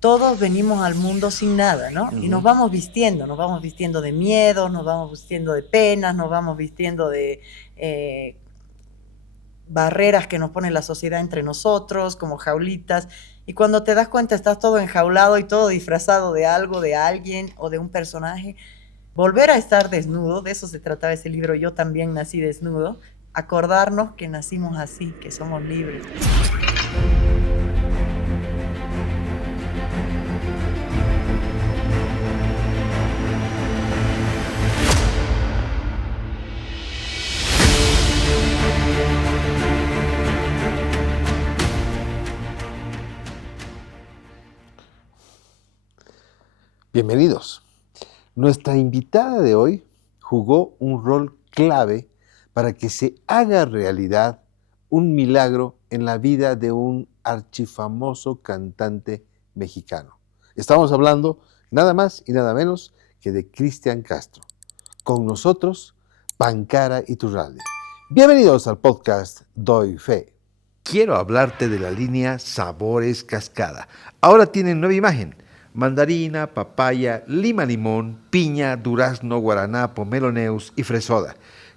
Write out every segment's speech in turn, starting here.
todos venimos al mundo sin nada, ¿no? Y nos vamos vistiendo de miedo, nos vamos vistiendo de penas, nos vamos vistiendo de barreras que nos pone la sociedad entre nosotros, como jaulitas, y cuando te das cuenta estás todo enjaulado y todo disfrazado de algo, de alguien o de un personaje. Volver a estar desnudo, de eso se trataba ese libro, Yo también nací desnudo, acordarnos que nacimos así, que somos libres. Bienvenidos. Nuestra invitada de hoy jugó un rol clave para que se haga realidad un milagro en la vida de un archifamoso cantante mexicano. Estamos hablando nada más y nada menos que de Cristian Castro. Con nosotros, Pankara Iturralde. Bienvenidos al podcast Doy Fe. Quiero hablarte de la línea Sabores Cascada. Ahora tienen nueva imagen. Mandarina, papaya, lima limón, piña, durazno, guaraná, pomeloneus y fresoda.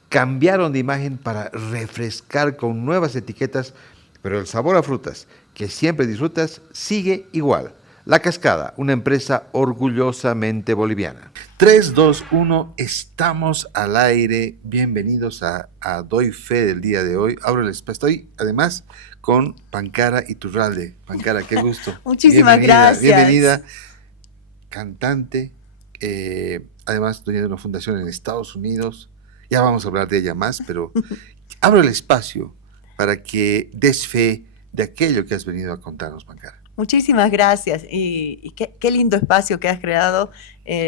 Cambiaron de imagen para refrescar con nuevas etiquetas, pero el sabor a frutas que siempre disfrutas sigue igual. La Cascada, una empresa orgullosamente boliviana. 3, 2, 1, estamos al aire. Bienvenidos a Doy Fe del día de hoy. Abro el espacio. Estoy además con Pankara Iturralde. Pankara, qué gusto. Muchísimas gracias. Bienvenida, cantante, además dueña de una fundación en Estados Unidos. Ya vamos a hablar de ella más, pero abro el espacio para que des fe de aquello que has venido a contarnos, Pankara. Muchísimas gracias y qué lindo espacio que has creado.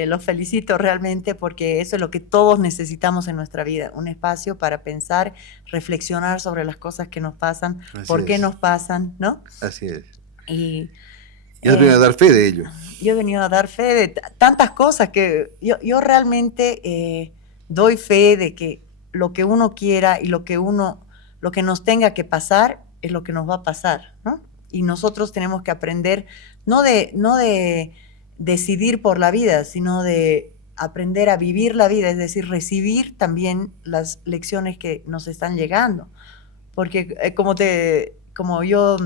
Los felicito realmente porque eso es lo que todos necesitamos en nuestra vida, un espacio para pensar, reflexionar sobre las cosas que nos pasan, por qué nos pasan, ¿no? Así es. Y has venido a dar fe de ello. Yo he venido a dar fe de tantas cosas que yo realmente doy fe de que lo que uno quiera y lo que nos tenga que pasar es lo que nos va a pasar, ¿no? Y nosotros tenemos que aprender no de decidir por la vida, sino de aprender a vivir la vida, es decir, recibir también las lecciones que nos están llegando. Porque como yo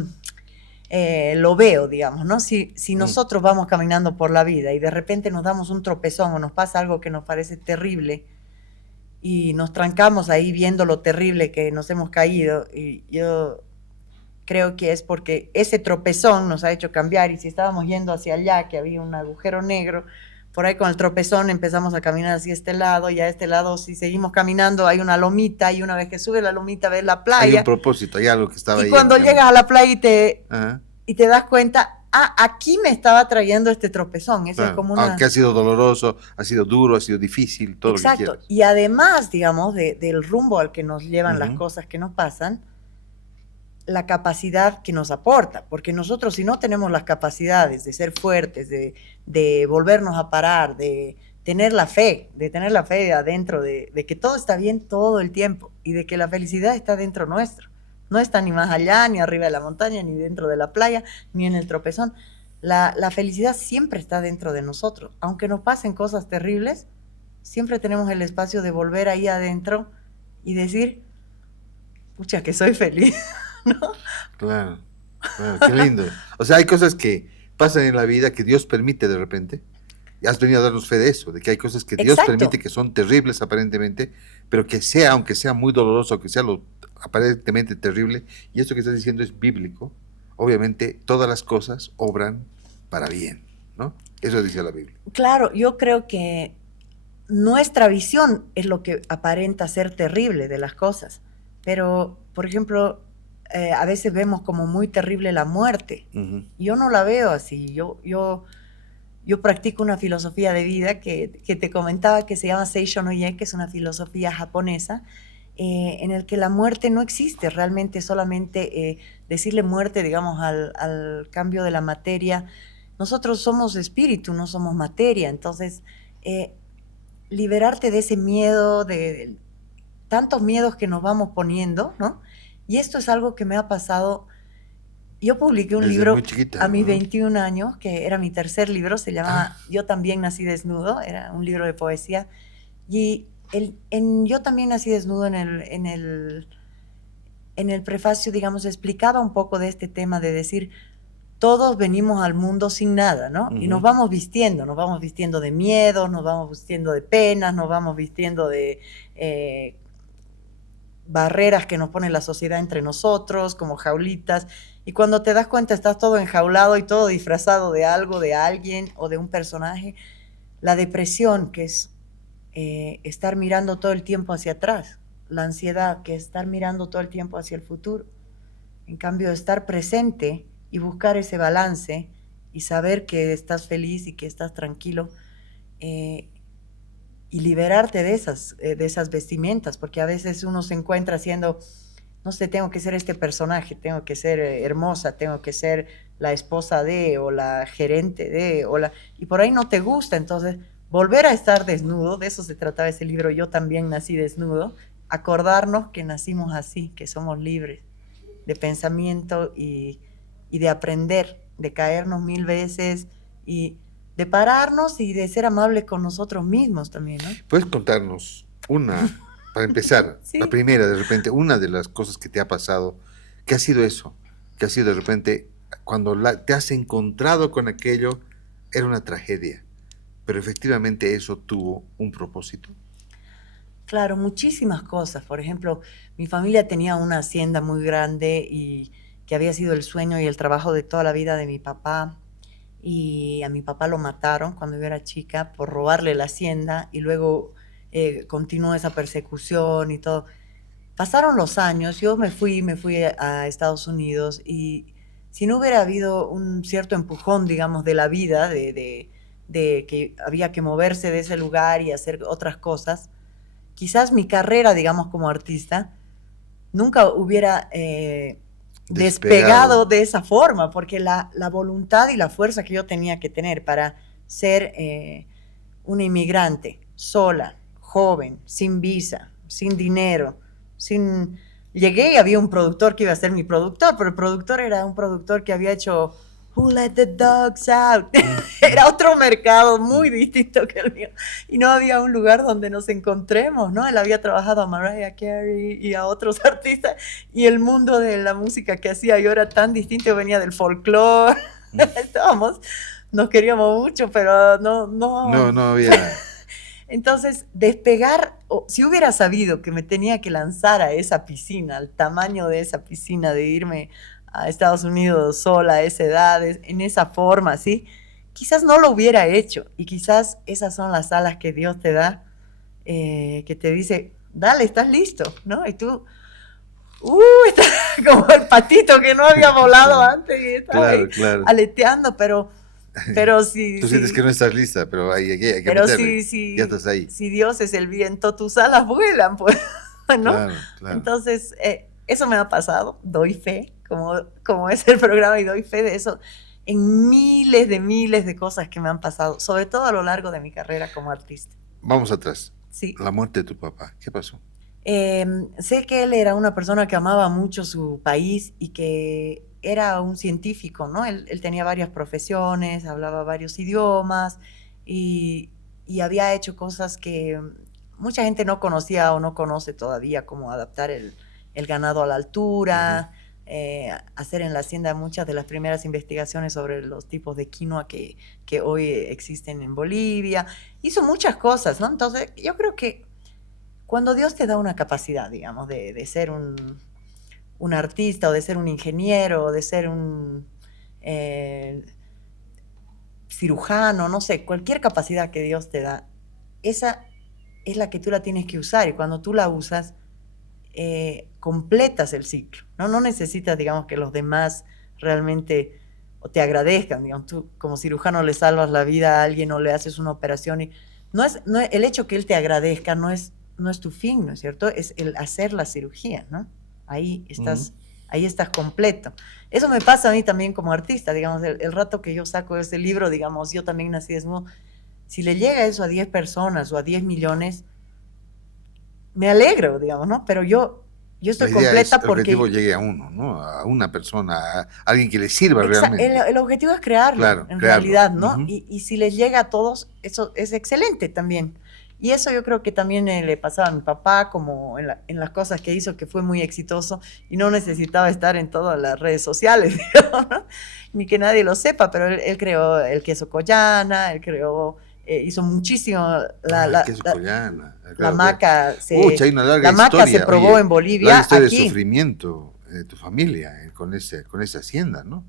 lo veo, digamos, ¿no? Si nosotros vamos caminando por la vida y de repente nos damos un tropezón o nos pasa algo que nos parece terrible y nos trancamos ahí viendo lo terrible que nos hemos caído, y yo creo que es porque ese tropezón nos ha hecho cambiar, y si estábamos yendo hacia allá, que había un agujero negro, por ahí con el tropezón empezamos a caminar hacia este lado, y a este lado si seguimos caminando hay una lomita, y una vez que sube la lomita ves la playa. Hay un propósito, hay algo que estaba ahí. Y cuando llegas a la playa y te das cuenta, aquí me estaba trayendo este tropezón. Eso es como que ha sido doloroso, ha sido duro, ha sido difícil, todo exacto, lo que quieras. Y además, digamos, del rumbo al que nos llevan las cosas que nos pasan, la capacidad que nos aporta, porque nosotros si no tenemos las capacidades de ser fuertes, de volvernos a parar, de tener la fe adentro de que todo está bien todo el tiempo y de que la felicidad está dentro nuestro, no está ni más allá, ni arriba de la montaña, ni dentro de la playa, ni en el tropezón. La felicidad siempre está dentro de nosotros, aunque nos pasen cosas terribles, siempre tenemos el espacio de volver ahí adentro y decir, pucha, que soy feliz. ¿No? Claro, qué lindo. O sea, hay cosas que pasan en la vida que Dios permite de repente. Y has venido a darnos fe de eso, de que hay cosas que Dios permite que son terribles aparentemente, pero que sea, aunque sea muy doloroso, aunque sea lo aparentemente terrible, y esto que estás diciendo es bíblico, obviamente todas las cosas obran para bien, ¿no? Eso dice la Biblia. Claro, yo creo que nuestra visión es lo que aparenta ser terrible de las cosas, pero, por ejemplo, a veces vemos como muy terrible la muerte. Yo no la veo así. Yo practico una filosofía de vida que te comentaba, que se llama Seisho no Ie, que es una filosofía japonesa, en el que la muerte no existe, realmente solamente decirle muerte, digamos, al cambio de la materia. Nosotros somos espíritu, no somos materia, entonces liberarte de ese miedo, de tantos miedos que nos vamos poniendo, ¿no? Y esto es algo que me ha pasado Yo publiqué un Desde libro muy chiquita, a mis ¿no? 21 años, que era mi tercer libro, se llamaba Ah, Yo también nací desnudo, era un libro de poesía. Y Yo también nací desnudo en el prefacio, digamos, explicaba un poco de este tema de decir, todos venimos al mundo sin nada, ¿no? Y ujú. nos vamos vistiendo de miedo, nos vamos vistiendo de penas, nos vamos vistiendo de barreras que nos pone la sociedad entre nosotros, como jaulitas, y cuando te das cuenta estás todo enjaulado y todo disfrazado de algo, de alguien o de un personaje. La depresión, que es estar mirando todo el tiempo hacia atrás, la ansiedad, que es estar mirando todo el tiempo hacia el futuro. En cambio, estar presente y buscar ese balance y saber que estás feliz y que estás tranquilo, eh, y liberarte de esas vestimentas, porque a veces uno se encuentra haciendo, no sé, tengo que ser este personaje, tengo que ser hermosa, tengo que ser la esposa de, o la gerente de, y por ahí no te gusta, entonces volver a estar desnudo, de eso se trataba ese libro, Yo también nací desnudo, acordarnos que nacimos así, que somos libres de pensamiento y de aprender, de caernos 1000 veces y de pararnos y de ser amables con nosotros mismos también, ¿no? ¿Puedes contarnos una, para empezar, la Sí. primera, de repente, una de las cosas que te ha pasado? ¿Qué ha sido eso? ¿Qué ha sido de repente cuando te has encontrado con aquello? Era una tragedia, pero efectivamente eso tuvo un propósito. Claro, muchísimas cosas. Por ejemplo, mi familia tenía una hacienda muy grande y que había sido el sueño y el trabajo de toda la vida de mi papá. Y a mi papá lo mataron cuando yo era chica por robarle la hacienda y luego continuó esa persecución y todo. Pasaron los años, yo me fui a Estados Unidos y si no hubiera habido un cierto empujón, digamos, de la vida, de que había que moverse de ese lugar y hacer otras cosas, quizás mi carrera, digamos, como artista, nunca hubiera Despegado. despegado de esa forma, porque la voluntad y la fuerza que yo tenía que tener para ser una inmigrante, sola, joven, sin visa, sin dinero, sin... Llegué y había un productor que iba a ser mi productor, pero el productor era un productor que había hecho Who Let the Dogs Out. Era otro mercado muy distinto que el mío. Y no había un lugar donde nos encontremos, ¿no? Él había trabajado a Mariah Carey y a otros artistas, y el mundo de la música que hacía yo era tan distinto, yo venía del folclore. Estábamos, nos queríamos mucho, pero No, no había. entonces, despegar, si hubiera sabido que me tenía que lanzar a esa piscina, al tamaño de esa piscina, de irme a Estados Unidos sola a esa edad, en esa forma, ¿sí? Quizás no lo hubiera hecho y quizás esas son las alas que Dios te da, que te dice, dale, estás listo, ¿no? Y tú, estás como el patito que no había volado Claro, antes y estaba ahí claro, claro. aleteando, pero sí, Tú sientes que sí. no estás lista, pero hay que Pero meterle. Ya estás ahí. si Dios es el viento, tus alas vuelan, pues, ¿no? Claro, claro. Entonces, eso me ha pasado, doy fe, como es el programa, y doy fe de eso en miles de cosas que me han pasado, sobre todo a lo largo de mi carrera como artista. Vamos atrás. Sí. La muerte de tu papá. ¿Qué pasó? Sé que él era una persona que amaba mucho su país y que era un científico, ¿no? Él tenía varias profesiones, hablaba varios idiomas y, y había hecho cosas que mucha gente no conocía o no conoce todavía, como adaptar el ganado a la Ujú. altura, hacer en la hacienda muchas de las primeras investigaciones sobre los tipos de quinoa que hoy existen en Bolivia. Hizo muchas cosas, ¿no? Entonces, yo creo que cuando Dios te da una capacidad, digamos, de ser un artista o de ser un ingeniero o de ser un eh, cirujano, no sé, cualquier capacidad que Dios te da, esa es la que tú la tienes que usar y cuando tú la usas, completas el ciclo, ¿no? No necesitas, digamos, que los demás realmente o te agradezcan, digamos, tú como cirujano le salvas la vida a alguien o le haces una operación y no es el hecho que él te agradezca no es tu fin, ¿no es cierto? Es el hacer la cirugía, ¿no? Ahí Ujú. estás, ahí estás completo. Eso me pasa a mí también como artista, digamos, el rato que yo saco ese libro, digamos, yo también nací desnudo, si le llega eso a 10 personas o a 10 millones, me alegro, digamos, ¿no? Pero yo Yo La estoy idea es, completa el objetivo porque llegue a uno, ¿no? A una persona, a alguien que le sirva realmente. el objetivo es crearlo, Claro, en crearlo. realidad, ¿no? Y si les llega a todos, eso es excelente también. Y eso yo creo que también le pasaba a mi papá, como en las cosas que hizo, que fue muy exitoso y no necesitaba estar en todas las redes sociales, digamos, ¿no? Ni que nadie lo sepa, pero él creó el queso Collana, él creó, hizo muchísimo, Ah, el queso Collana, la claro, claro. maca Ucha, hay una larga la maca se historia, probó oye, en larga Bolivia, historia de aquí. sufrimiento de tu familia con esa hacienda, ¿no?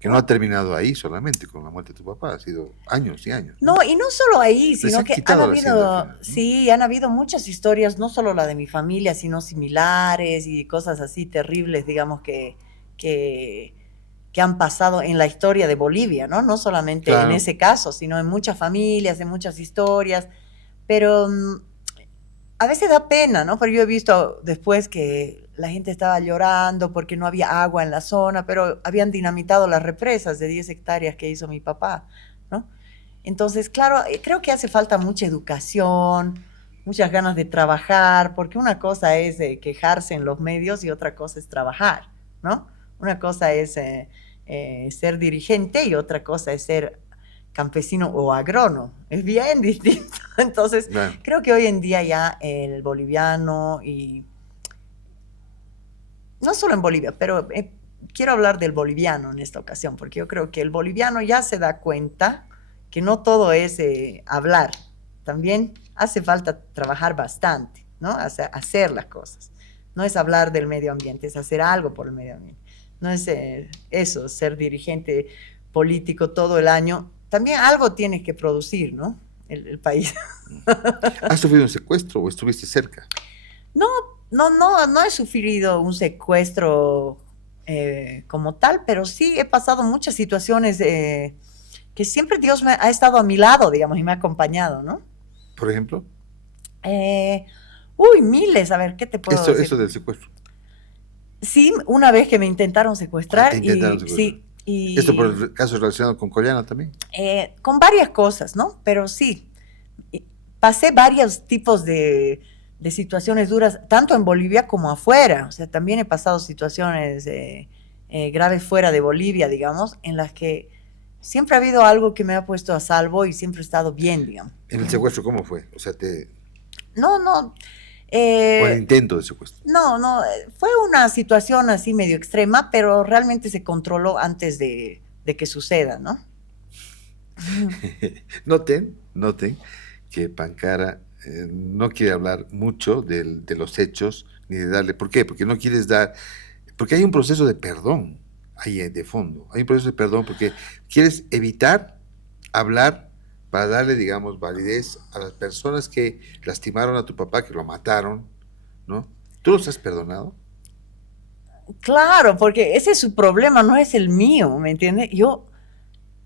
Que no ha terminado ahí solamente con la muerte de tu papá, ha sido años y años, ¿no? No, y no solo ahí, Les sino han que han quitado la hacienda al habido, final, ¿no? sí, han habido muchas historias, no solo la de mi familia, sino similares y cosas así terribles, digamos, que, que han pasado en la historia de Bolivia, ¿no? No solamente en Claro. ese caso, sino en muchas familias, en muchas historias, pero a veces da pena, ¿no? Pero yo he visto después que la gente estaba llorando porque no había agua en la zona, pero habían dinamitado las represas de 10 hectáreas que hizo mi papá, ¿no? Entonces, claro, creo que hace falta mucha educación, muchas ganas de trabajar, porque una cosa es quejarse en los medios y otra cosa es trabajar, ¿no? Una cosa es ser dirigente y otra cosa es ser campesino o agrónomo. Es bien distinto. Entonces, Claro. creo que hoy en día ya el boliviano y no solo en Bolivia, pero quiero hablar del boliviano en esta ocasión, porque yo creo que el boliviano ya se da cuenta que no todo es hablar, también hace falta trabajar bastante, ¿no? Hacer las cosas. No es hablar del medio ambiente, es hacer algo por el medio ambiente. No es eso, ser dirigente político todo el año. También algo tienes que producir, ¿no? El país. ¿Has sufrido un secuestro o estuviste cerca? No, no he sufrido un secuestro como tal, pero sí he pasado muchas situaciones que siempre Dios ha estado a mi lado, digamos, y me ha acompañado, ¿no? Por ejemplo, Eh, miles, a ver, ¿qué te puedo decir? eso del secuestro. Sí, una vez que me intentaron Te secuestrar intentaron y secuestrar. sí, ¿Esto por y el caso relacionado con Collana también? con varias cosas, ¿no? Pero sí, pasé varios tipos de situaciones duras, tanto en Bolivia como afuera. O sea, también he pasado situaciones graves fuera de Bolivia, digamos, en las que siempre ha habido algo que me ha puesto a salvo y siempre he estado bien, digamos. ¿En el secuestro cómo fue? O sea, No, no. o el intento de secuestro. No, fue una situación así medio extrema, pero realmente se controló antes de que suceda, ¿no? Noten que Pankara no quiere hablar mucho de los hechos, ni de darle. ¿Por qué? Porque no quieres dar. Porque hay un proceso de perdón ahí de fondo. Hay un proceso de perdón porque quieres evitar hablar para darle, digamos, validez a las personas que lastimaron a tu papá, que lo mataron, ¿no? ¿Tú los has perdonado? Claro, porque ese es su problema, no es el mío, ¿me entiendes?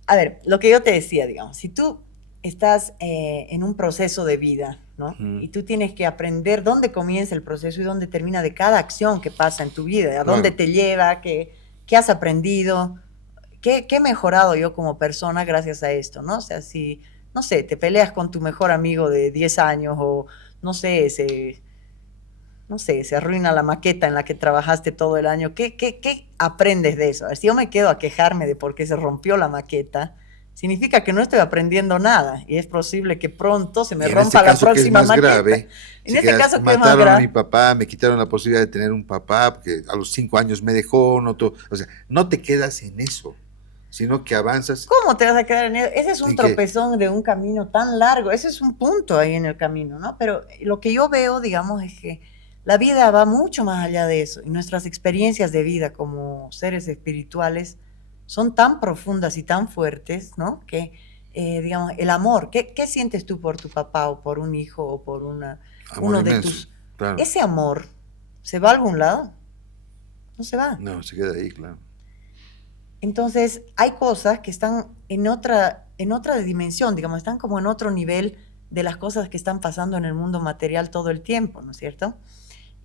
A ver, lo que yo te decía, digamos, si tú estás en un proceso de vida, ¿no? Y tú tienes que aprender dónde comienza el proceso y dónde termina de cada acción que pasa en tu vida, a dónde te lleva, qué has aprendido, qué he mejorado yo como persona gracias a esto, ¿no? O sea, si, no sé, te peleas con tu mejor amigo de 10 años o, no sé, se arruina la maqueta en la que trabajaste todo el año. ¿Qué aprendes de eso? A ver, si yo me quedo a quejarme de por qué se rompió la maqueta, significa que no estoy aprendiendo nada y es posible que pronto se me rompa la próxima maqueta. Grave, En este caso, ¿qué es más mataron a grave? mi papá, me quitaron la posibilidad de tener un papá, porque a los 5 años me dejó, o sea, no te quedas en eso, sino que avanzas. ¿Cómo te vas a quedar en eso? Ese es un tropezón de un camino tan largo, ese es un punto ahí en el camino, ¿no? Pero lo que yo veo, digamos, es que la vida va mucho más allá de eso y nuestras experiencias de vida como seres espirituales son tan profundas y tan fuertes, ¿no? Que, digamos, el amor, ¿qué sientes tú por tu papá o por un hijo o por Amor uno de inmenso, tus... claro. ¿Ese amor se va a algún lado? No se va. No, se queda ahí, claro. Entonces, hay cosas que están en otra dimensión, digamos, están como en otro nivel de las cosas que están pasando en el mundo material todo el tiempo, ¿no es cierto?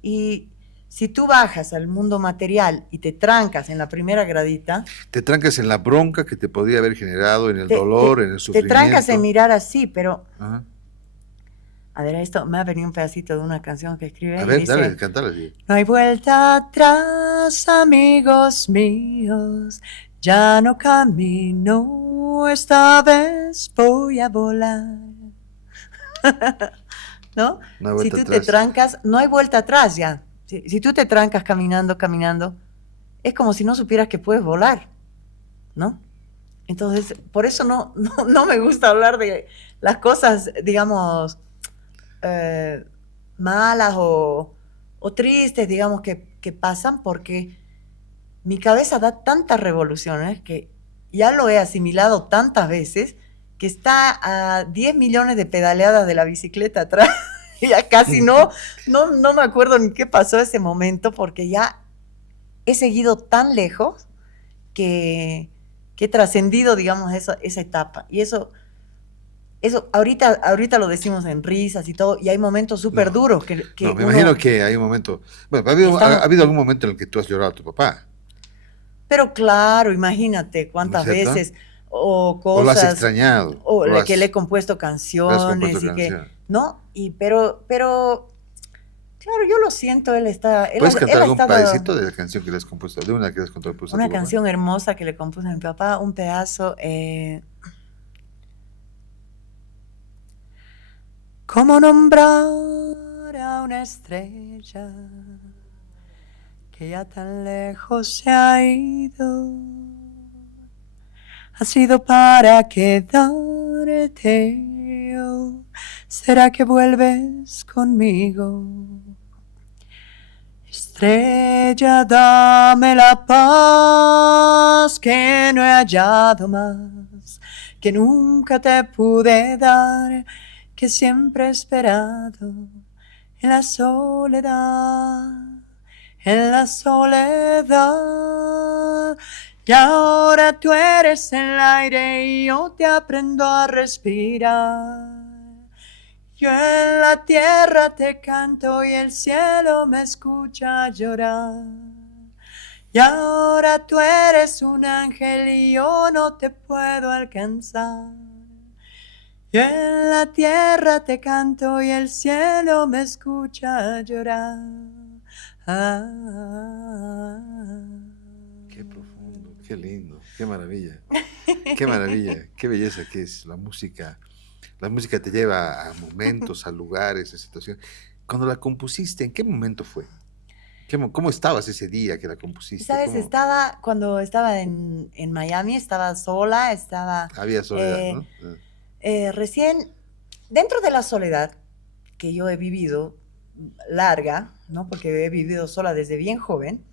Y si tú bajas al mundo material y te trancas en la primera gradita... Te trancas en la bronca que te podría haber generado, en el dolor, en el sufrimiento. Te trancas en mirar así, pero... Ajá. A ver, esto me ha venido un pedacito de una canción que escribe A y ver, dice, dale, cántala. Sí. no hay vuelta atrás, amigos míos, ya no camino, esta vez voy a volar. ¿No? No hay Si vuelta tú te atrás. trancas, no hay vuelta atrás ya. Si tú te trancas caminando, caminando, es como si no supieras que puedes volar, ¿no? Entonces, por eso no me gusta hablar de las cosas, digamos, eh, malas o tristes, digamos, que pasan, porque mi cabeza da tantas revoluciones que ya lo he asimilado tantas veces que está a 10 millones de pedaleadas de la bicicleta atrás. Ya casi no me acuerdo ni qué pasó ese momento porque ya he seguido tan lejos que he trascendido, digamos, esa etapa. Y eso ahorita lo decimos en risas y todo, y hay momentos súper No, duros no, que me imagino uno... que hay un momento. Bueno, ha Estamos, habido algún momento en el que tú has llorado a tu papá, pero claro, imagínate ¿no es cuántas cierto? veces o O lo has cosas, extrañado, o que le he o compuesto le has compuesto canciones y que, canción. ¿no? Pero, claro, yo lo siento, ¿Puedes él cantar ha algún estado, pedacito de la canción que le has compuesto, de una que le has compuesto a una tu papá? canción hermosa que le compuse a mi papá, un pedazo, ¿cómo nombrar a una estrella que ya tan lejos se ha ido? Ha sido para quedarte. Oh, ¿será que vuelves conmigo? Estrella, dame la paz que no he hallado más, que nunca te pude dar, que siempre he esperado en la soledad, en la soledad. Y ahora tú eres el aire y yo te aprendo a respirar. Yo en la tierra te canto y el cielo me escucha llorar. Y ahora tú eres un ángel y yo no te puedo alcanzar. Yo en la tierra te canto y el cielo me escucha llorar. Qué profundo, qué lindo, qué maravilla, qué maravilla, qué belleza que es la música. La música te lleva a momentos, a lugares, a situaciones. Cuando la compusiste, ¿en qué momento fue? ¿Cómo estabas ese día que la compusiste? ¿Sabes? ¿Cómo Cuando estaba en Miami, estaba sola, estaba había soledad, eh, no? Ah. recién dentro de la soledad que yo he vivido larga, ¿no? Porque he vivido sola desde bien joven,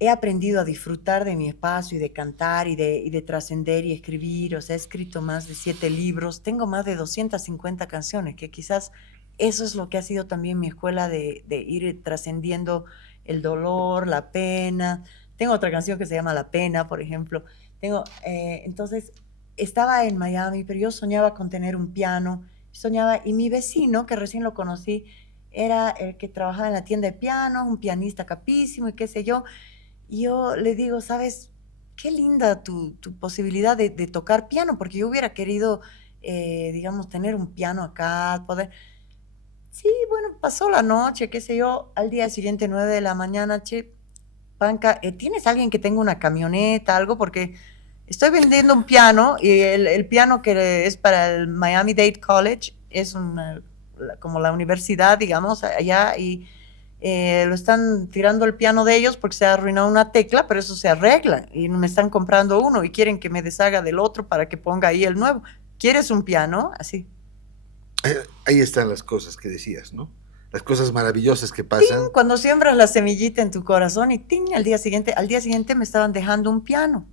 he aprendido a disfrutar de mi espacio y de cantar y de trascender y escribir. O sea, he escrito más de 7 libros, tengo más de 250 canciones, que quizás eso es lo que ha sido también mi escuela de ir trascendiendo el dolor, la pena. Tengo otra canción que se llama La Pena, por ejemplo. Entonces, estaba en Miami, pero yo soñaba con tener un piano, soñaba, y mi vecino, que recién lo conocí, era el que trabajaba en la tienda de pianos, un pianista capísimo y qué sé yo. Y yo le digo, ¿sabes? Qué linda tu posibilidad de tocar piano, porque yo hubiera querido, digamos, tener un piano acá, poder... Sí, bueno, pasó la noche, qué sé yo, al día siguiente, 9 de la mañana, che, Panca, ¿tienes alguien que tenga una camioneta, algo? Porque estoy vendiendo un piano y el piano que es para el Miami-Dade College es como la universidad, digamos, allá, y lo están tirando el piano de ellos porque se ha arruinado una tecla, pero eso se arregla y me están comprando uno y quieren que me deshaga del otro para que ponga ahí el nuevo. ¿Quieres un piano? Así. Ahí están las cosas que decías, ¿no? Las cosas maravillosas que ¡Ting! pasan. Cuando siembras la semillita en tu corazón y ¡ting! Al día siguiente me estaban dejando un piano.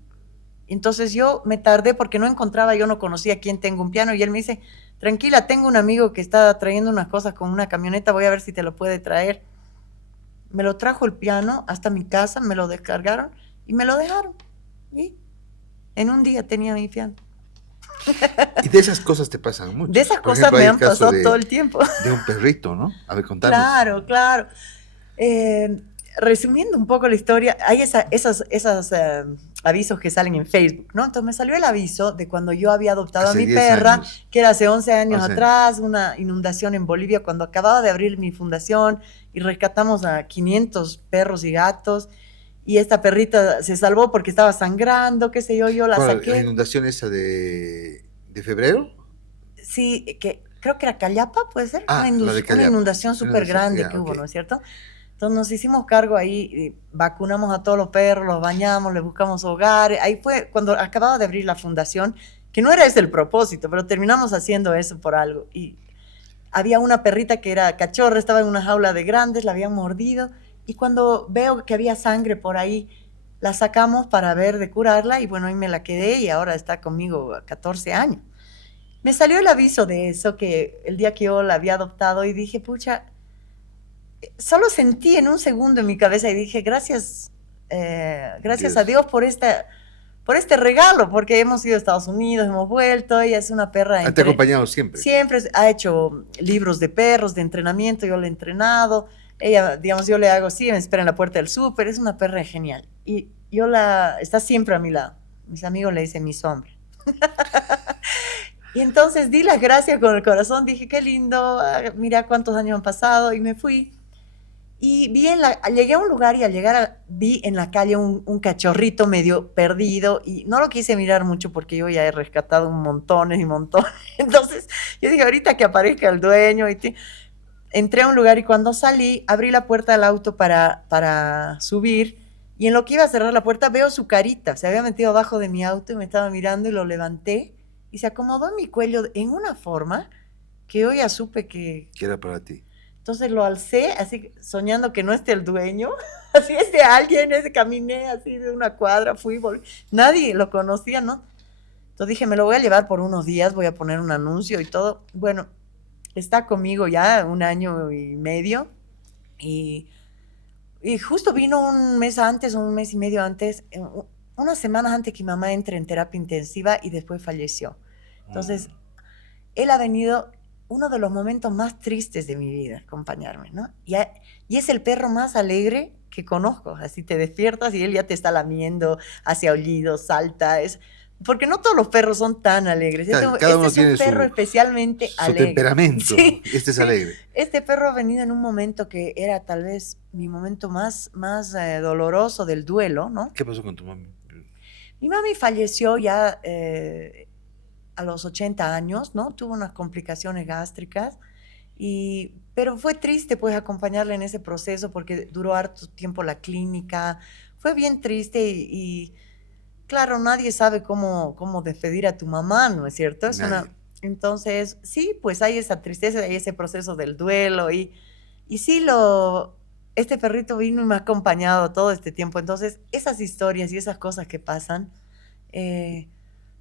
Entonces yo me tardé porque no encontraba, yo no conocía quién tengo un piano y él me dice, tranquila, tengo un amigo que está trayendo unas cosas con una camioneta, voy a ver si te lo puede traer. Me lo trajo el piano hasta mi casa, me lo descargaron y me lo dejaron. Y en un día tenía mi piano. Y de esas cosas te pasan De muchas. esas Por cosas ejemplo, hay me el han caso pasado todo el tiempo. de un perrito, ¿no? A ver, contanos. Claro, claro. Resumiendo un poco la historia, hay esas avisos que salen en Facebook, ¿no? Entonces me salió el aviso de cuando yo había adoptado Hace a mi 10 perra, años. que era hace 11 años 11 años. atrás, una inundación en Bolivia, cuando acababa de abrir mi fundación y rescatamos a 500 perros y gatos. Y esta perrita se salvó porque estaba sangrando, qué sé yo, yo la ¿Cuál? ¿La saqué. inundación esa de febrero? Sí, que creo que era Callapa, puede ser, Ah, la de una Callapa. inundación súper grande Ya, que ok. hubo, ¿no es cierto? Entonces nos hicimos cargo ahí, y vacunamos a todos los perros, los bañamos, les buscamos hogares. Ahí fue cuando acababa de abrir la fundación, que no era ese el propósito, pero terminamos haciendo eso por algo. Y había una perrita que era cachorra, estaba en una jaula de grandes, la habían mordido, y cuando veo que había sangre por ahí, la sacamos para ver de curarla, y bueno, ahí me la quedé y ahora está conmigo a 14 años. Me salió el aviso de eso, que el día que yo la había adoptado, y dije, pucha, solo sentí en un segundo en mi cabeza y dije, gracias, gracias Dios. a Dios por este regalo, porque hemos ido a Estados Unidos, hemos vuelto, ella es una perra Te ha acompañado siempre. siempre ha hecho libros de perros, de entrenamiento, yo la he entrenado, ella, digamos, yo le hago, sí, me espera en la puerta del súper, es una perra genial, y está siempre a mi lado, mis amigos le dicen mi sombra. Y entonces di las gracias con el corazón, dije, qué lindo, mira cuántos años han pasado, y me fui. Y llegué a un lugar y al llegar vi en la calle un cachorrito medio perdido y no lo quise mirar mucho porque yo ya he rescatado un montones y montones. Entonces yo dije, ahorita que aparezca el dueño. Entré a un lugar y cuando salí, abrí la puerta del auto para subir y en lo que iba a cerrar la puerta veo su carita. Se había metido abajo de mi auto y me estaba mirando y lo levanté y se acomodó en mi cuello en una forma que yo ya supe que... Que era para ti. Entonces lo alcé, así soñando que no esté el dueño, así es de alguien, caminé así de una cuadra, nadie lo conocía, ¿no? Entonces dije, me lo voy a llevar por unos días, voy a poner un anuncio y todo. Bueno, está conmigo ya 1 año y medio y justo vino un mes antes, un mes y medio antes, unas semanas antes que mi mamá entre en terapia intensiva y después falleció. Entonces, él ha venido uno de los momentos más tristes de mi vida, acompañarme, ¿no? Y es el perro más alegre que conozco, así te despiertas y él ya te está lamiendo, hace aullidos, salta, porque no todos los perros son tan alegres. Cada Este uno es un tiene perro especialmente su alegre. temperamento. Sí, Este es sí. alegre. Este perro ha venido en un momento que era tal vez mi momento más doloroso del duelo, ¿no? ¿Qué pasó con tu mami? Mi mami falleció ya a los 80 años, ¿no? Tuvo unas complicaciones gástricas, pero fue triste pues acompañarla en ese proceso porque duró harto tiempo la clínica, fue bien triste claro, nadie sabe cómo despedir a tu mamá, ¿no es cierto? Nadie. Entonces, sí, pues hay esa tristeza, hay ese proceso del duelo y sí, este perrito vino y me ha acompañado todo este tiempo, entonces esas historias y esas cosas que pasan,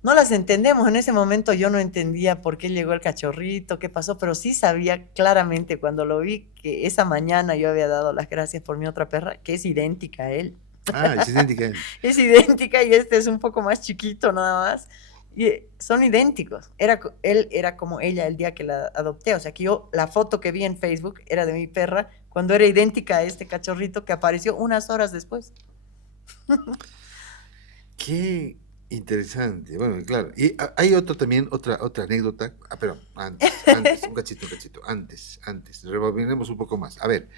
no las entendemos. En ese momento yo no entendía por qué llegó el cachorrito, qué pasó, pero sí sabía claramente cuando lo vi que esa mañana yo había dado las gracias por mi otra perra, que es idéntica a él. Ah, es idéntica. Es idéntica y este es un poco más chiquito nada más. Y son idénticos. Él era como ella el día que la adopté. O sea que la foto que vi en Facebook era de mi perra cuando era idéntica a este cachorrito que apareció unas horas después. Qué interesante. Bueno, claro. Y hay otra anécdota. Ah, pero antes, un cachito. Antes. Rebobinemos un poco más. A ver,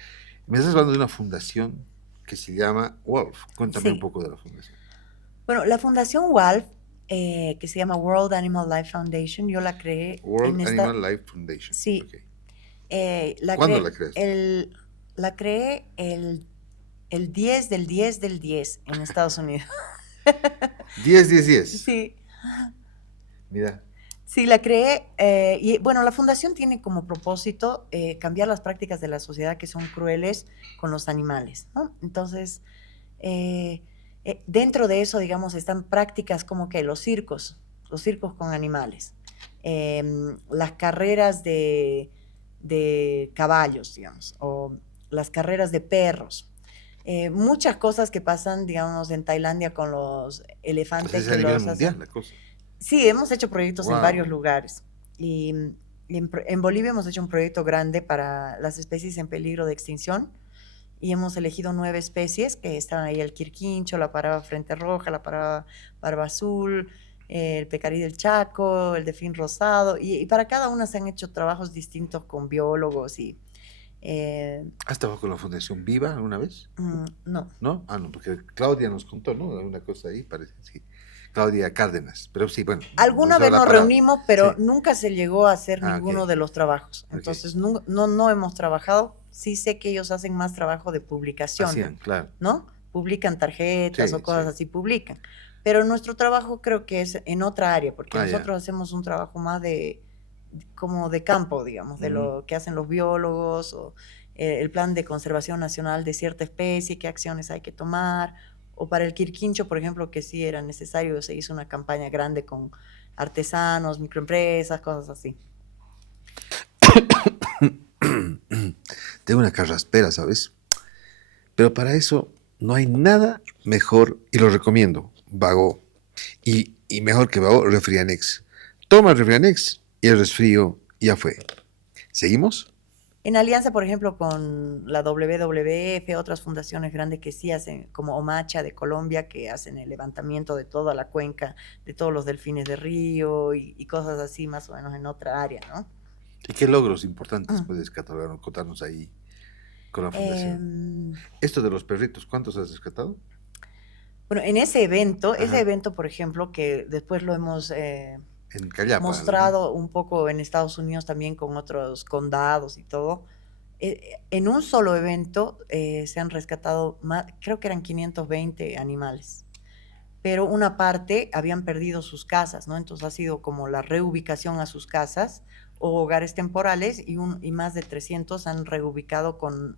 me estás hablando de una fundación que se llama Wolf. Cuéntame un poco de la fundación. Bueno, la fundación Wolf, que se llama World Animal Life Foundation, yo la creé. World Animal Life Foundation. Sí. Okay. ¿Cuándo la creaste? La creé el 10 del 10 del 10 en Estados Unidos. 10. Sí. Mira. Sí, la creé y bueno, la fundación tiene como propósito cambiar las prácticas de la sociedad que son crueles con los animales, ¿no? Entonces, dentro de eso, digamos, están prácticas como que los circos con animales, las carreras de caballos, digamos, o las carreras de perros. Muchas cosas que pasan, digamos, en Tailandia con los elefantes. Pues es a nivel mundial la cosa. Sí, hemos hecho proyectos en varios lugares. Y en Bolivia hemos hecho un proyecto grande para las especies en peligro de extinción. y hemos elegido 9 especies que están ahí: el quirquincho, la paraba frente roja, la paraba barba azul, el pecarí del Chaco, el delfín rosado, y para cada una se han hecho trabajos distintos con biólogos y... ¿Has estado con la Fundación Viva alguna vez? No. ¿No? Ah, no, porque Claudia nos contó, ¿no? Alguna cosa ahí, parece, sí. Claudia Cárdenas, pero sí, bueno, Alguna usaba vez la nos palabra. reunimos, Sí, pero nunca se llegó a hacer ah, ok, ninguno de los trabajos. ok. Entonces, no hemos trabajado. Sí sé que ellos hacen más trabajo de publicación, Hacían, claro. ¿no? Publican tarjetas o Sí, cosas sí. así, publican. Pero nuestro trabajo creo que es en otra área, porque Ah, ya. nosotros hacemos un trabajo más como de campo, digamos, de Ujú. lo que hacen los biólogos, o el plan de conservación nacional de cierta especie, qué acciones hay que tomar, o para el quirquincho, por ejemplo, que sí era necesario, se hizo una campaña grande con artesanos, microempresas, cosas así. Tengo una carraspera, ¿sabes? Pero para eso no hay nada mejor, y lo recomiendo, Vago. Y mejor que Vago, Refrianex. Toma Refrianex y el resfrío ya fue. ¿Seguimos? En alianza, por ejemplo, con la WWF, otras fundaciones grandes que sí hacen, como Omacha de Colombia, que hacen el levantamiento de toda la cuenca, de todos los delfines de río y cosas así, más o menos en otra área, ¿no? ¿Y qué logros importantes puedes catalogar o contarnos ahí con la fundación? Em, Esto de los perritos, ¿cuántos has rescatado? bueno, en ese Ajá, evento, por ejemplo, que después lo hemos en Callapa, ¿no? mostrado un poco en Estados Unidos también con otros condados y todo, en un solo evento se han rescatado más, creo que eran 520 animales, pero una parte habían perdido sus casas, ¿no? Entonces ha sido como la reubicación a sus casas o hogares temporales, y más de 300 han reubicado con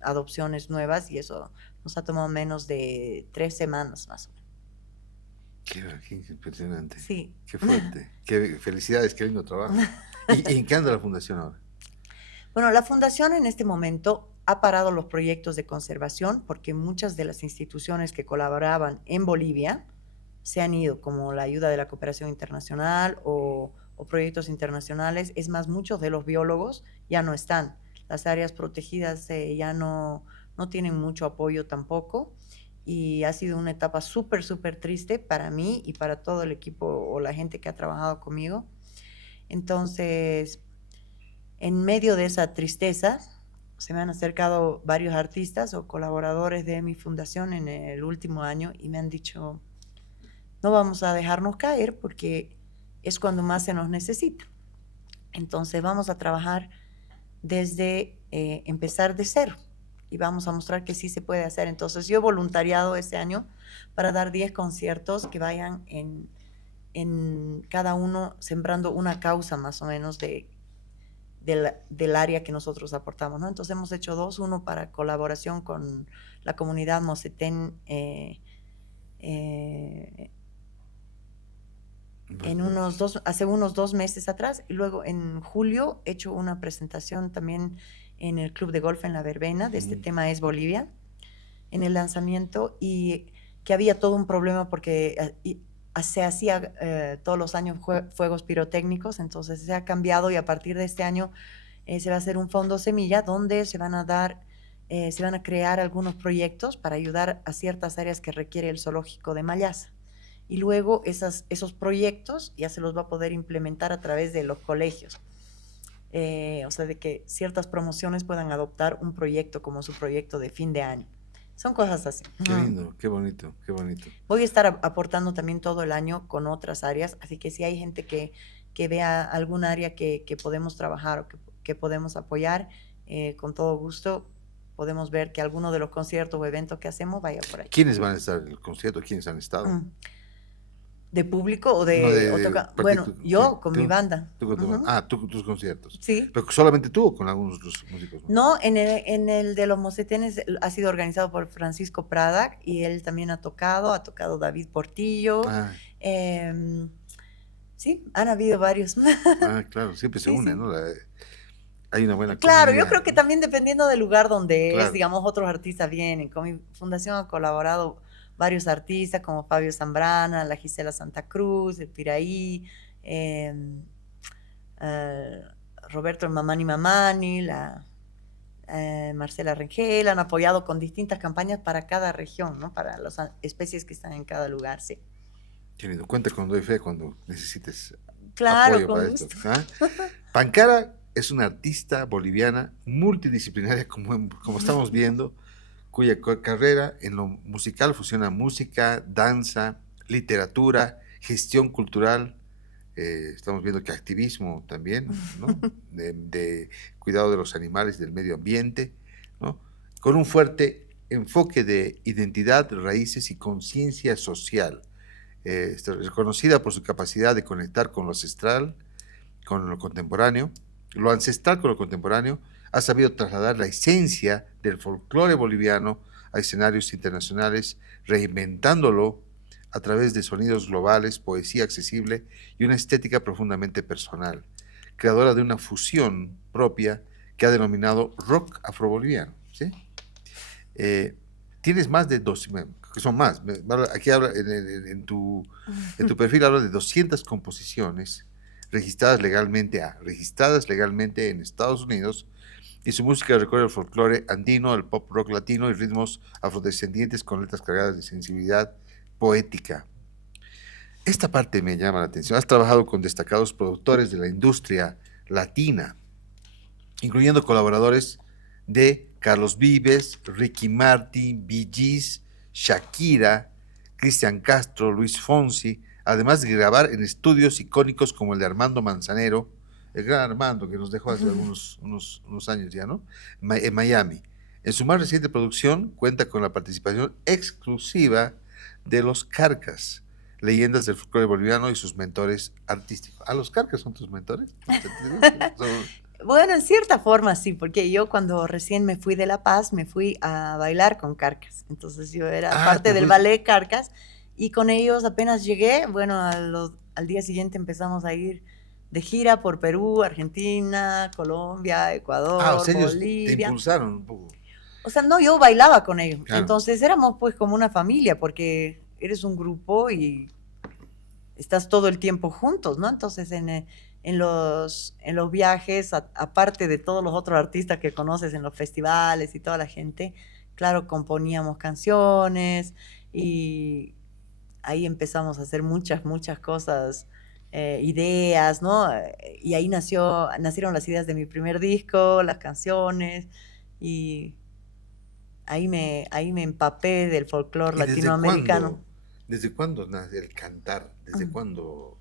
adopciones nuevas, y eso nos ha tomado menos de 3 semanas más o menos. Qué impresionante, Sí. qué fuerte, qué felicidades, qué lindo trabajo. ¿Y en qué anda la fundación ahora? Bueno, la fundación en este momento ha parado los proyectos de conservación porque muchas de las instituciones que colaboraban en Bolivia se han ido, como la ayuda de la cooperación internacional o proyectos internacionales. Es más, muchos de los biólogos ya no están. Las áreas protegidas ya no tienen mucho apoyo tampoco, y ha sido una etapa súper, súper triste para mí y para todo el equipo o la gente que ha trabajado conmigo. Entonces, en medio de esa tristeza, se me han acercado varios artistas o colaboradores de mi fundación en el último año y me han dicho: no vamos a dejarnos caer porque es cuando más se nos necesita. Entonces vamos a trabajar desde empezar de cero y vamos a mostrar que sí se puede hacer. Entonces yo he voluntariado este año para dar 10 conciertos que vayan en cada uno sembrando una causa más o menos del área que nosotros aportamos, ¿no? Entonces hemos hecho 2, uno para colaboración con la comunidad Mocetén eh, hace unos 2 meses atrás, y luego en julio he hecho una presentación también en el Club de Golf en La Verbena, de este tema es Bolivia, en el lanzamiento, y que había todo un problema porque se hacía todos los años fuegos pirotécnicos, entonces se ha cambiado y a partir de este año se va a hacer un fondo semilla donde se van a crear algunos proyectos para ayudar a ciertas áreas que requiere el zoológico de Mayasa. Y luego esos proyectos ya se los va a poder implementar a través de los colegios. O sea, de que ciertas promociones puedan adoptar un proyecto como su proyecto de fin de año. Son cosas así. Qué lindo, qué bonito, qué bonito. Voy a estar aportando también todo el año con otras áreas, así que si hay gente que vea algún área que podemos trabajar o que podemos apoyar, con todo gusto podemos ver que alguno de los conciertos o eventos que hacemos vaya por ahí. ¿Quiénes van a estar en el concierto? ¿Quiénes han estado? ¿De público o No, Bueno, sí, yo con mi banda. tú con tu banda. Ah, tú con tus conciertos. Sí. Pero solamente tú o con algunos otros músicos más. No, en el de los Mocetenes ha sido organizado por Francisco Prada y él también ha tocado David Portillo. Ah, Sí, han habido varios. claro, siempre se Sí, une, sí. ¿no? Hay una buena Claro, yo comunidad, creo que ¿no? también dependiendo del lugar donde es, Claro. digamos, otros artistas vienen. Con mi fundación han colaborado varios artistas como Fabio Zambrana, la Gisela Santa Cruz, el Piraí, eh, eh, Roberto el Mamani Mamani, Marcela Rengel, han apoyado con distintas campañas para cada región, ¿no? Para las especies que están en cada lugar, sí. Teniendo cuenta con Doy Fe cuando necesites Claro, apoyo con para esto. gusto. ¿Ah? Pancara es una artista boliviana multidisciplinaria, como estamos viendo, cuya carrera en lo musical fusiona música, danza, literatura, gestión cultural. Estamos viendo que activismo también, ¿no? De cuidado de los animales, del medio ambiente, ¿no? Con un fuerte enfoque de identidad, raíces y conciencia social. Reconocida por su capacidad de conectar con lo ancestral, con lo contemporáneo, lo ancestral con lo contemporáneo, ha sabido trasladar la esencia del folclore boliviano a escenarios internacionales, reinventándolo a través de sonidos globales, poesía accesible y una estética profundamente personal, creadora de una fusión propia que ha denominado rock afroboliviano. ¿Sí? Tienes más de 2, que son más, aquí habla, en tu perfil habla de 200 composiciones registradas legalmente en Estados Unidos, y su música recorre el folclore andino, el pop rock latino y ritmos afrodescendientes con letras cargadas de sensibilidad poética. Esta parte me llama la atención. Has trabajado con destacados productores de la industria latina, incluyendo colaboradores de Carlos Vives, Ricky Martin, Bee Gees, Shakira, Cristian Castro, Luis Fonsi, además de grabar en estudios icónicos como el de Armando Manzanero, el gran Armando que nos dejó hace unos años ya, ¿no? En Miami. En su más reciente producción cuenta con la participación exclusiva de los Carcas, leyendas del folclore boliviano y sus mentores artísticos. ¿A los Carcas son tus mentores? Bueno, en cierta forma sí, porque yo cuando recién me fui de La Paz, me fui a bailar con Carcas. Entonces yo era parte del ballet Carcas y con ellos apenas llegué, bueno, al día siguiente empezamos a ir de gira por Perú, Argentina, Colombia, Ecuador, o sea, ellos Bolivia. te impulsaron un poco. O sea, no, yo bailaba con ellos. Claro. Entonces éramos pues como una familia, porque eres un grupo y estás todo el tiempo juntos, ¿no? Entonces en los viajes, aparte de todos los otros artistas que conoces en los festivales y toda la gente, claro, componíamos canciones y ahí empezamos a hacer muchas cosas, ideas, ¿no? Y ahí nacieron las ideas de mi primer disco, las canciones, y ahí me empapé del folclore latinoamericano. ¿Desde cuándo nace el cantar? ¿Desde cuándo?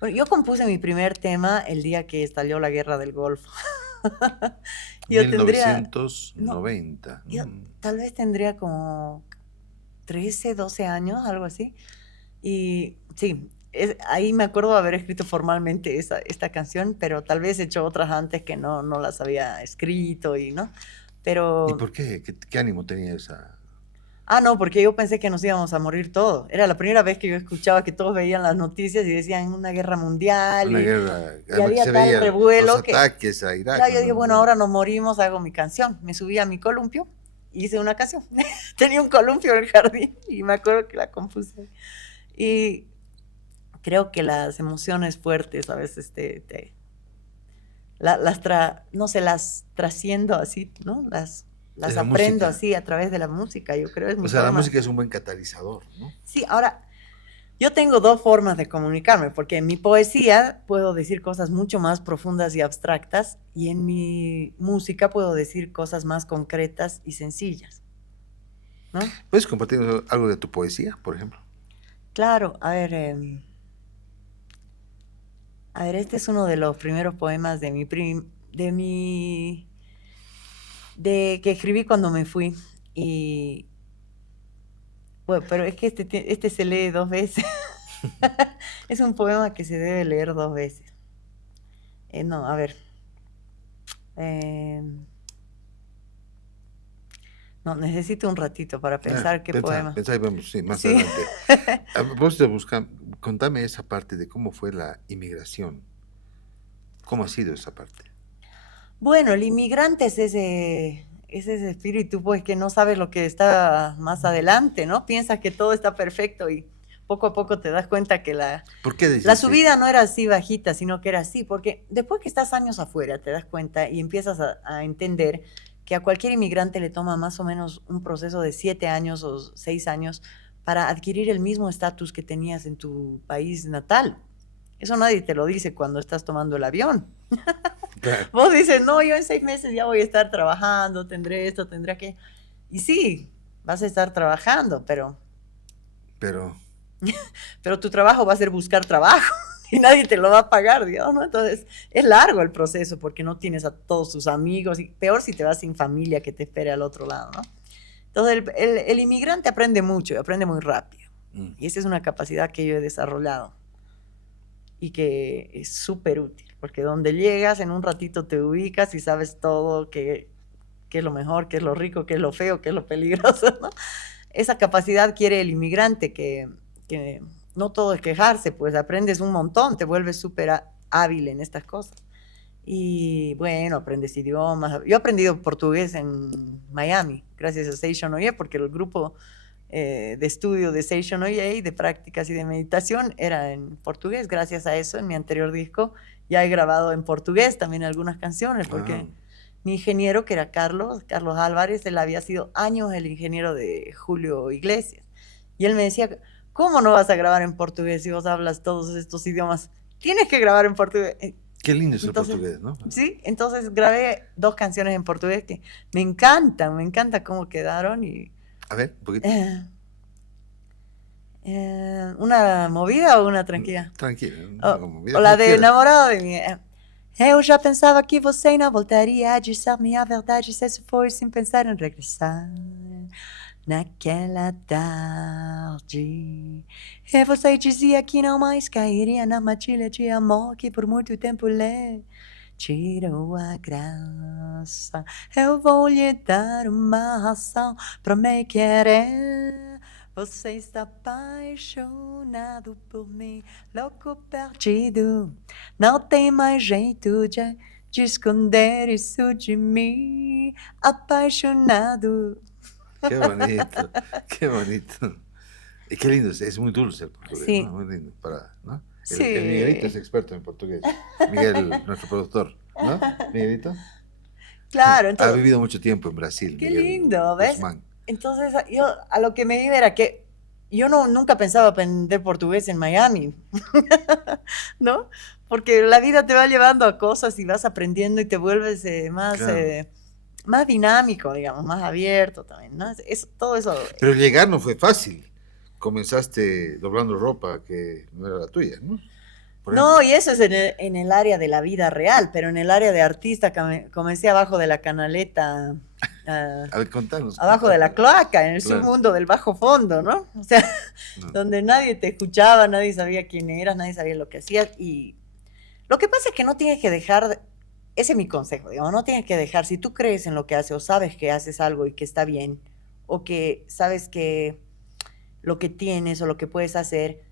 Bueno, yo compuse mi primer tema el día que estalló la guerra del Golfo. Yo 1990. Yo tal vez tendría como 13, 12 años, algo así. Y sí, ahí me acuerdo de haber escrito formalmente esta canción, pero tal vez he hecho otras antes que no las había escrito y no. Pero... ¿Y por qué? ¿Qué ánimo tenía esa? No, porque yo pensé que nos íbamos a morir todos. Era la primera vez que yo escuchaba que todos veían las noticias y decían una guerra mundial. Una guerra. Y había tal revuelo los ataques a Irak. Claro, yo dije, bueno, ahora nos morimos, hago mi canción. Me subí a mi columpio y hice una canción. Tenía un columpio en el jardín y me acuerdo que la compuse. Y creo que las emociones fuertes a veces las trasciendo así, ¿no? Las aprendo así a través de la música, yo creo. La música es un buen catalizador, ¿no? Sí, ahora, yo tengo dos formas de comunicarme, porque en mi poesía puedo decir cosas mucho más profundas y abstractas, y en mi música puedo decir cosas más concretas y sencillas, ¿no? ¿Puedes compartir algo de tu poesía, por ejemplo? Claro, a ver, este es uno de los primeros poemas que escribí cuando me fui. Y bueno, pero es que este se lee 2 veces. Es un poema que se debe leer 2 veces. No, a ver. No, necesito un ratito para pensar qué poema. Pensá y vemos, sí, más adelante. Vos contame esa parte de cómo fue la inmigración. ¿Cómo ha sido esa parte? Bueno, el inmigrante es ese espíritu, pues, que no sabes lo que está más adelante, ¿no? Piensas que todo está perfecto y poco a poco te das cuenta que ¿Por qué la subida no era así bajita, sino que era así, porque después que estás años afuera te das cuenta y empiezas a entender que a cualquier inmigrante le toma más o menos un proceso de 7 años o 6 años para adquirir el mismo estatus que tenías en tu país natal. Eso nadie te lo dice cuando estás tomando el avión. Claro. Vos dices, no, yo en 6 meses ya voy a estar trabajando, tendré esto, tendré aquello. Y sí, vas a estar trabajando, pero tu trabajo va a ser buscar trabajo y nadie te lo va a pagar, digamos, ¿no? Entonces, es largo el proceso porque no tienes a todos tus amigos y peor si te vas sin familia que te espere al otro lado, ¿no? Entonces, el inmigrante aprende mucho y aprende muy rápido. Y esa es una capacidad que yo he desarrollado y que es súper útil, porque donde llegas, en un ratito te ubicas y sabes todo, qué es lo mejor, qué es lo rico, qué es lo feo, qué es lo peligroso, ¿no? Esa capacidad quiere el inmigrante, que no todo es quejarse, pues aprendes un montón, te vuelves súper hábil en estas cosas. Y bueno, aprendes idiomas. Yo he aprendido portugués en Miami, gracias a Station Oye, porque el grupo de estudio de Station Oye, de prácticas y de meditación, era en portugués. Gracias a eso, en mi anterior disco, ya he grabado en portugués también algunas canciones, porque mi ingeniero, que era Carlos Álvarez, él había sido años el ingeniero de Julio Iglesias. Y él me decía, ¿cómo no vas a grabar en portugués si vos hablas todos estos idiomas? Tienes que grabar en portugués. Qué lindo es el portugués, ¿no? Sí, entonces grabé 2 canciones en portugués que me encanta cómo quedaron. Y, a ver, un poquito. ¿Una movida o una tranquila? Tranquila. O la de Enamorado de mim. Eu já pensava que você não voltaria a dizer-me a verdade se isso foi sem pensar em regressar. Naquela tarde, e você dizia que não mais cairia na matilha de amor que por muito tempo lhe tirou a graça. Eu vou lhe dar uma razão pra me querer. Você está apaixonado por mim, louco perdido. Não tem mais jeito de esconder isso de mim. Apaixonado. Qué bonito, qué bonito. Y qué lindo, es muy dulce el portugués, sí. ¿no? Muy lindo, ¿no? Sí. El Miguelito es experto en portugués. Miguel, nuestro productor, ¿no? Miguelito. Claro, entonces. Ha vivido mucho tiempo en Brasil. Qué Miguel lindo, ¿ves? Guzmán. Entonces, yo a lo que me iba era que yo nunca pensaba aprender portugués en Miami, ¿no? Porque la vida te va llevando a cosas y vas aprendiendo y te vuelves más, claro, más dinámico, digamos, más abierto también, ¿no? Todo eso. Pero llegar no fue fácil. Comenzaste doblando ropa que no era la tuya, ¿no? No, y eso es en el área de la vida real, pero en el área de artista comencé abajo de la canaleta. A ver, contanos. Abajo de la cloaca, en el submundo del bajo fondo, ¿no? O sea, donde nadie te escuchaba, nadie sabía quién eras, nadie sabía lo que hacías. Y lo que pasa es que no tienes que dejar, ese es mi consejo, digamos, no tienes que dejar, si tú crees en lo que haces o sabes que haces algo y que está bien, o que sabes que lo que tienes o lo que puedes hacer,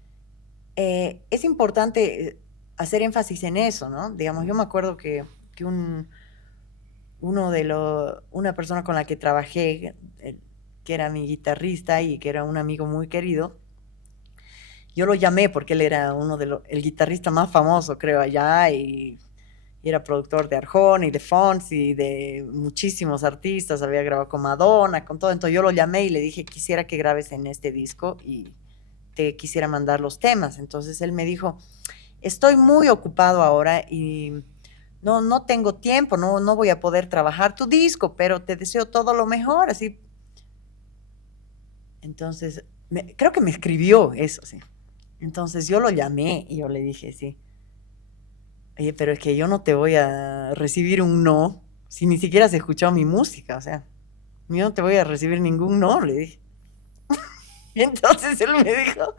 es importante hacer énfasis en eso, ¿no? Digamos, yo me acuerdo que una persona con la que trabajé, que era mi guitarrista y que era un amigo muy querido, yo lo llamé porque él era el guitarrista más famoso, creo, allá, y era productor de Arjona y de Fons y de muchísimos artistas, había grabado con Madonna, con todo. Entonces yo lo llamé y le dije, quisiera que grabes en este disco y te quisiera mandar los temas. Entonces él me dijo, estoy muy ocupado ahora y no tengo tiempo, no voy a poder trabajar tu disco, pero te deseo todo lo mejor, así. Entonces, creo que me escribió eso, sí. Entonces yo lo llamé y yo le dije, sí, oye, pero es que yo no te voy a recibir un no si ni siquiera has escuchado mi música, o sea, yo no te voy a recibir ningún no, le dije. Y entonces él me dijo,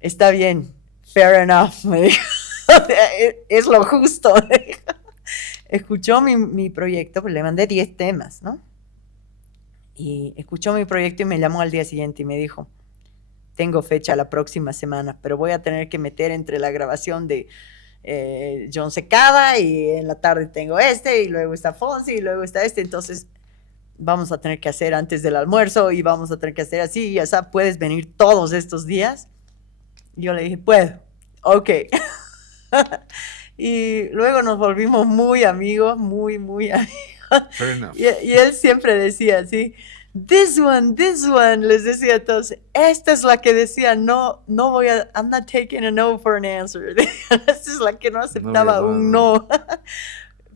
está bien, fair enough, me dijo. Es lo justo. Escuchó mi proyecto, pues le mandé 10 temas, ¿no? Y escuchó mi proyecto y me llamó al día siguiente y me dijo, tengo fecha la próxima semana, pero voy a tener que meter entre la grabación de John Secada y en la tarde tengo y luego está Fonsi y luego está entonces vamos a tener que hacer antes del almuerzo y vamos a tener que hacer así y así, puedes venir todos estos días. Yo le dije, puedo, ok. Y luego nos volvimos muy amigos, muy amigos. Fair enough. Y él siempre decía así, this one, les decía entonces, esta es la que decía, no, no voy a, I'm not taking a no for an answer. Esta es la que no aceptaba un no.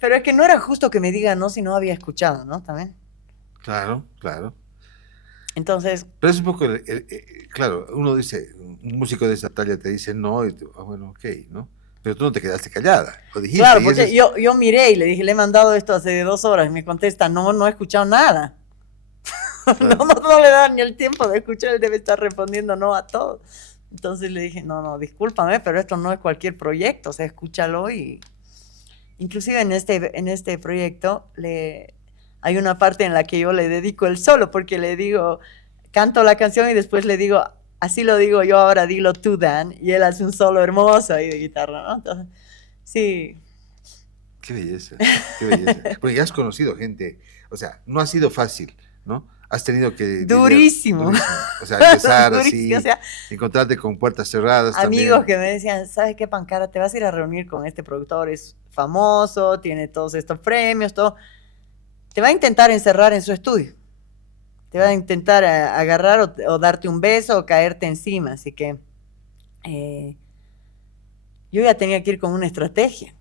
Pero es que no era justo que me diga no si no había escuchado, ¿no? También. Claro, claro. Entonces. Pero es un poco, claro, uno dice, un músico de esa talla te dice no, y tú, bueno, ok, ¿no? Pero tú no te quedaste callada, lo dijiste. Claro, porque yo miré y le dije, le he mandado esto hace 2 horas y me contesta, no, no he escuchado nada. Claro. No le da ni el tiempo de escuchar, él debe estar respondiendo no a todo. Entonces le dije, no, discúlpame, pero esto no es cualquier proyecto, o sea, escúchalo. Y inclusive en este proyecto hay una parte en la que yo le dedico el solo, porque le digo, canto la canción y después le digo, así lo digo yo, ahora dilo tú, Dan, y él hace un solo hermoso ahí de guitarra, ¿no? Entonces, sí. Qué belleza, qué belleza. Porque ya has conocido gente, o sea, no ha sido fácil, ¿no? Has tenido que... Durísimo. O sea, empezar así, o sea, encontrarte con puertas cerradas. Amigos también. Que me decían, ¿sabes qué, Pancara? Te vas a ir a reunir con este productor, es famoso, tiene todos estos premios, todo. Te va a intentar encerrar en su estudio. Te va a intentar agarrar o darte un beso o caerte encima. Así que yo ya tenía que ir con una estrategia,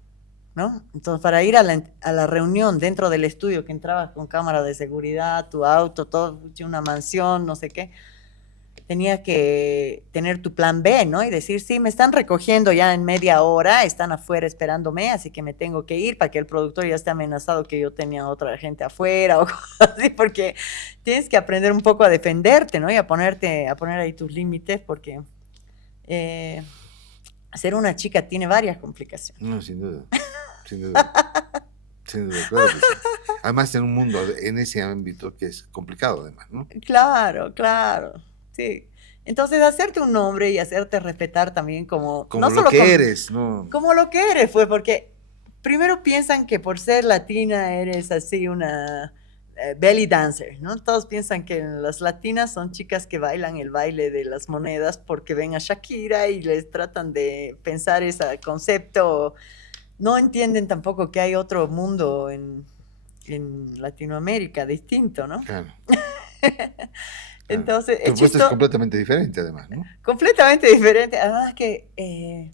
¿no? Entonces, para ir a la reunión dentro del estudio, que entrabas con cámara de seguridad, tu auto, todo, una mansión, no sé qué, tenías que tener tu plan B, ¿no? Y decir, sí, me están recogiendo ya en media hora, están afuera esperándome, así que me tengo que ir para que el productor ya esté amenazado que yo tenía otra gente afuera o cosas así, porque tienes que aprender un poco a defenderte, ¿no? Y a poner ahí tus límites, porque ser una chica tiene varias complicaciones. No, sin duda, sin duda. Sin duda, claro que sí. Además, en un mundo en ese ámbito que es complicado, además, ¿no? Claro, sí. Entonces, hacerte un nombre y hacerte respetar también como no lo que eres, ¿no? Como lo que eres, pues, porque primero piensan que por ser latina eres así una belly dancer, ¿no? Todos piensan que las latinas son chicas que bailan el baile de las monedas porque ven a Shakira y les tratan de pensar ese concepto. No entienden tampoco que hay otro mundo en Latinoamérica distinto, ¿no? Claro. Entonces, tu propuesta es completamente diferente, además, ¿no? Completamente diferente. Además que,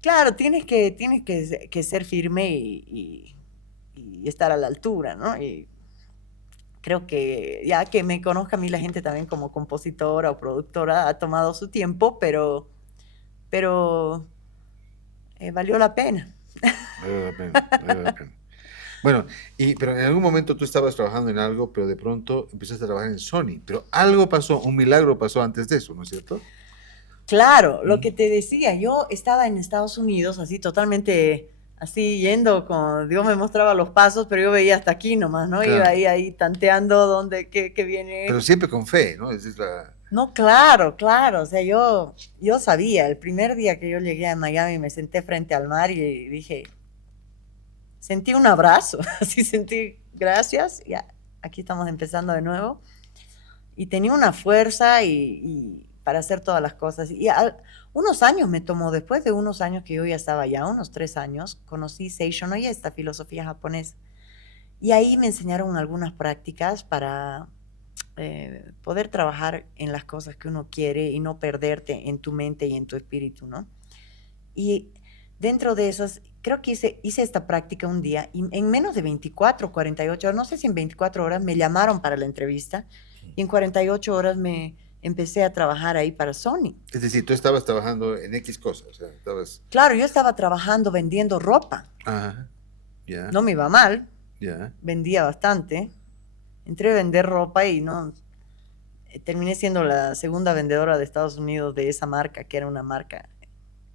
claro, tienes que ser firme y estar a la altura, ¿no? Y creo que ya que me conozca a mí la gente también como compositora o productora, ha tomado su tiempo, pero valió la pena. Valió la pena. Bueno, pero en algún momento tú estabas trabajando en algo, pero de pronto empezaste a trabajar en Sony. Pero algo pasó, un milagro pasó antes de eso, ¿no es cierto? Claro, lo que te decía, yo estaba en Estados Unidos así totalmente, así yendo, con Dios me mostraba los pasos, pero yo veía hasta aquí nomás, ¿no? Claro. Iba ahí tanteando dónde, qué viene. Pero siempre con fe, ¿no? Esa es la... No, claro, o sea, yo sabía, el primer día que yo llegué a Miami me senté frente al mar y dije, sentí un abrazo, así sentí, gracias, ya, aquí estamos empezando de nuevo. Y tenía una fuerza y para hacer todas las cosas. Y unos años me tomó, después de unos años que yo ya estaba allá, unos 3 años, conocí Seishono y esta filosofía japonesa. Y ahí me enseñaron algunas prácticas para poder trabajar en las cosas que uno quiere y no perderte en tu mente y en tu espíritu, ¿no? Y dentro de esas, creo que hice esta práctica un día y en menos de 24, 48 horas, no sé si en 24 horas, me llamaron para la entrevista y en 48 horas me empecé a trabajar ahí para Sony. Es decir, tú estabas trabajando en X cosas, o sea, estabas... Claro, yo estaba trabajando vendiendo ropa. Ajá, ya. Yeah. No me iba mal. Ya. Yeah. Vendía bastante. Entré a vender ropa y no... terminé siendo la segunda vendedora de Estados Unidos de esa marca, que era una marca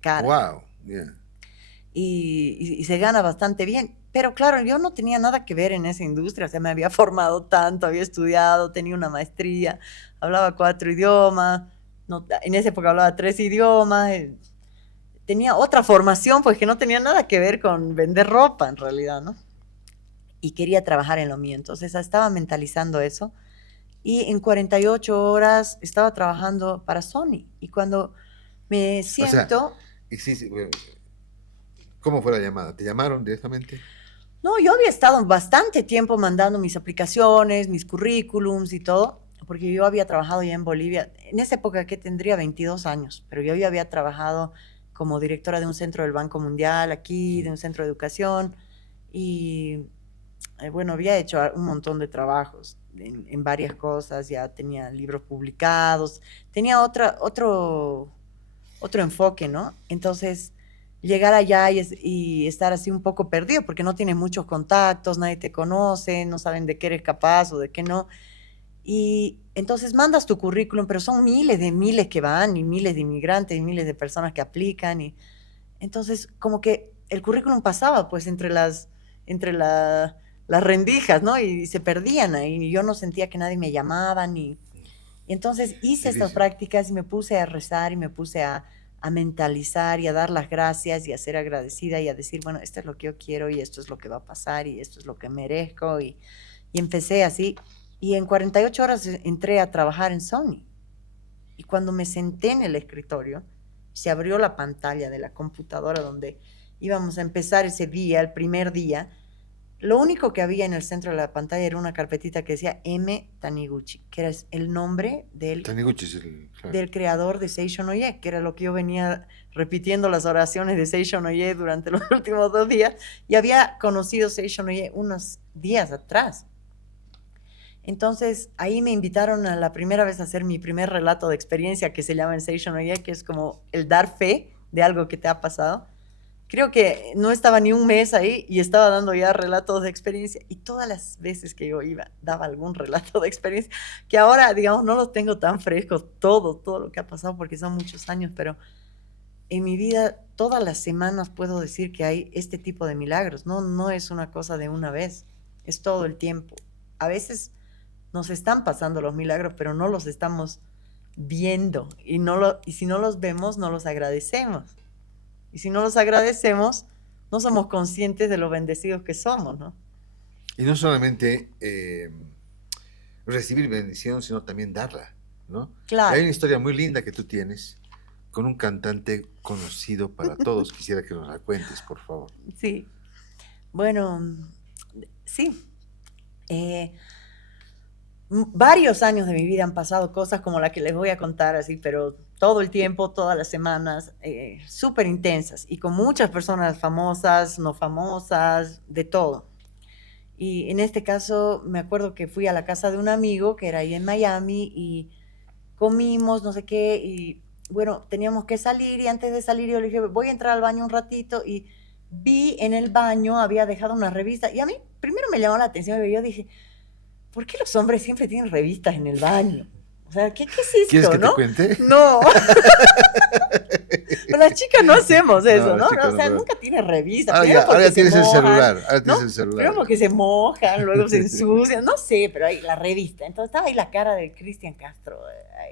cara. Wow, yeah. Y se gana bastante bien. Pero claro, yo no tenía nada que ver en esa industria, o sea, me había formado tanto, había estudiado, tenía una maestría, hablaba 4 idiomas, no, en esa época hablaba 3 idiomas, tenía otra formación, pues que no tenía nada que ver con vender ropa en realidad, ¿no? Y quería trabajar en lo mío, entonces estaba mentalizando eso, y en 48 horas estaba trabajando para Sony, y cuando Me O sea, siento. y sí, sí, bueno, ¿cómo fue la llamada? ¿Te llamaron directamente? No, yo había estado bastante tiempo mandando mis aplicaciones, mis currículums y todo, porque yo había trabajado ya en Bolivia, en esa época que tendría 22 años, pero yo ya había trabajado como directora de un centro del Banco Mundial aquí, de un centro de educación, y bueno, había hecho un montón de trabajos en varias cosas, ya tenía libros publicados, tenía otro enfoque, ¿no? Entonces, llegar allá y estar así un poco perdido, porque no tienes muchos contactos, nadie te conoce, no saben de qué eres capaz o de qué no. Y entonces mandas tu currículum, pero son miles de miles que van, y miles de inmigrantes, y miles de personas que aplican, y entonces como que el currículum pasaba pues las rendijas, ¿no? Y se perdían ahí, y yo no sentía que nadie me llamaba, ni, y entonces hice estas Difícil. prácticas y me puse a rezar y me puse a mentalizar y a dar las gracias y a ser agradecida y a decir, bueno, esto es lo que yo quiero y esto es lo que va a pasar y esto es lo que merezco. Y empecé así. Y en 48 horas entré a trabajar en Sony. Y cuando me senté en el escritorio, se abrió la pantalla de la computadora donde íbamos a empezar ese día, el primer día. Lo único que había en el centro de la pantalla era una carpetita que decía M. Taniguchi, que era el nombre Taniguchi es el, claro. del creador de Seishon Oye, que era lo que yo venía repitiendo las oraciones de Seishon Oye durante los últimos 2 días, y había conocido Seishon Oye unos días atrás. Entonces ahí me invitaron a la primera vez a hacer mi primer relato de experiencia, que se llama en Seishon Oye, que es como el dar fe de algo que te ha pasado. Creo que no estaba ni un mes ahí y estaba dando ya relatos de experiencia, y todas las veces que yo iba daba algún relato de experiencia, que ahora, digamos, no los tengo tan frescos, todo lo que ha pasado porque son muchos años, pero en mi vida todas las semanas puedo decir que hay este tipo de milagros, no es una cosa de una vez, es todo el tiempo. A veces nos están pasando los milagros, pero no los estamos viendo, y si no los vemos, no los agradecemos. Y si no los agradecemos, no somos conscientes de lo bendecidos que somos, ¿no? Y no solamente recibir bendición, sino también darla, ¿no? Y hay Claro, una historia muy linda que tú tienes con un cantante conocido para todos. Quisiera que nos la cuentes, por favor. sí. Bueno, sí. Eh, Varios años de mi vida han pasado cosas como la que les voy a contar así, pero todo el tiempo, todas las semanas, súper intensas y con muchas personas famosas, no famosas, de todo. Y en este caso me acuerdo que fui a la casa de un amigo que era ahí en Miami y comimos, no sé qué, y bueno, teníamos que salir, y antes de salir yo le dije, voy a entrar al baño un ratito, y vi en el baño, había dejado una revista, y a mí primero me llamó la atención, y yo dije, ¿por qué los hombres siempre tienen revistas en el baño? O sea, ¿qué es ¿Quieres esto, que te no? cuente? No, pero las chicas no hacemos No, eso, las ¿no? chicas O no sea, saben. nunca tiene revistas. Ahora ya, Primero ahora porque ya se tienes el mojan, celular, ahora ¿no? tienes el celular. Primero porque se mojan, luego se ensucian, no sé, pero ahí la revista. Entonces estaba ahí la cara de Cristian Castro,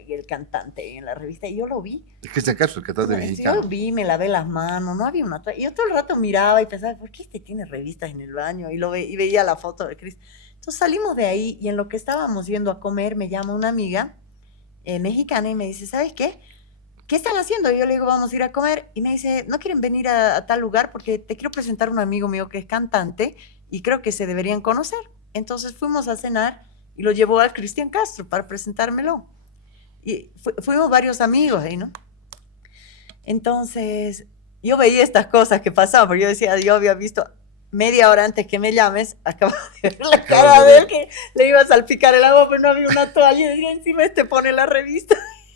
y el cantante en la revista, y yo lo vi. Es Cristian Castro, el cantante Yo mexicano. vi, me lavé las manos, no había una toalla. Y yo todo el rato miraba y pensaba, ¿por qué este tiene revistas en el baño? Y veía la foto de Cristian. Entonces salimos de ahí, y en lo que estábamos yendo a comer me llama una amiga mexicana y me dice, ¿sabes qué? ¿Qué están haciendo? Y yo le digo, vamos a ir a comer. Y me dice, ¿no quieren venir a tal lugar? Porque te quiero presentar a un amigo mío que es cantante y creo que se deberían conocer. Entonces fuimos a cenar y lo llevó al Cristian Castro para presentármelo. Y fuimos varios amigos ahí, ¿no? Entonces yo veía estas cosas que pasaban, porque yo decía, yo había visto media hora antes que me llames, acabo de ver la Acabas cara de de él ver. que le iba a salpicar el agua, pero no había una toalla, y decía, encima este pone la revista.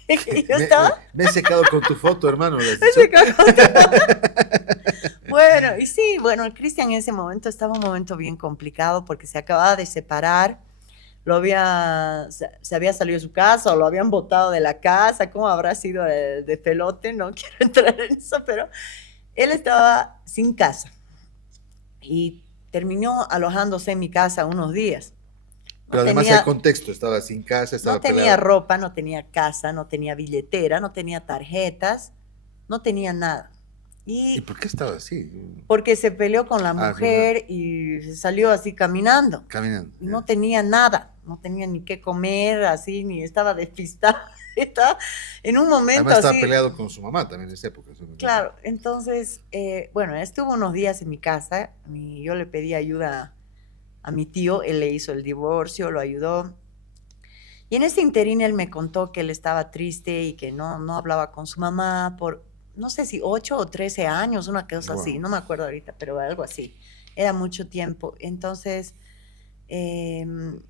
Y yo estaba, Me he secado con tu foto, hermano, ¿le has ese dicho? cagón. Bueno, y sí, bueno, el Cristian en ese momento estaba un momento bien complicado porque se acababa de separar, se había salido de su casa o lo habían botado de la casa, ¿cómo habrá sido de pelote? No quiero entrar en eso, pero él estaba sin casa y terminó alojándose en mi casa unos días. No Pero además hay tenía, contexto, estaba sin casa, no estaba tenía peleado. ropa, no tenía casa, no tenía billetera, no tenía tarjetas, no tenía nada. ¿Y Y por qué estaba así? porque se peleó con la Ah, con la- mujer y salió así caminando. caminando. Y no Ya. tenía nada, no tenía ni qué comer, así, ni estaba despistada. Estaba en un momento Además estaba así. peleado con su mamá también en esa época. Eso me cuenta. Claro, entonces, bueno, estuvo unos días en mi casa, yo le pedí ayuda a mi tío, él le hizo el divorcio, lo ayudó. Y en ese interín él me contó que él estaba triste y que no hablaba con su mamá por, no sé si 8 o 13 años, una cosa así, Wow. no me acuerdo ahorita, pero algo así. Era mucho tiempo. Entonces, em,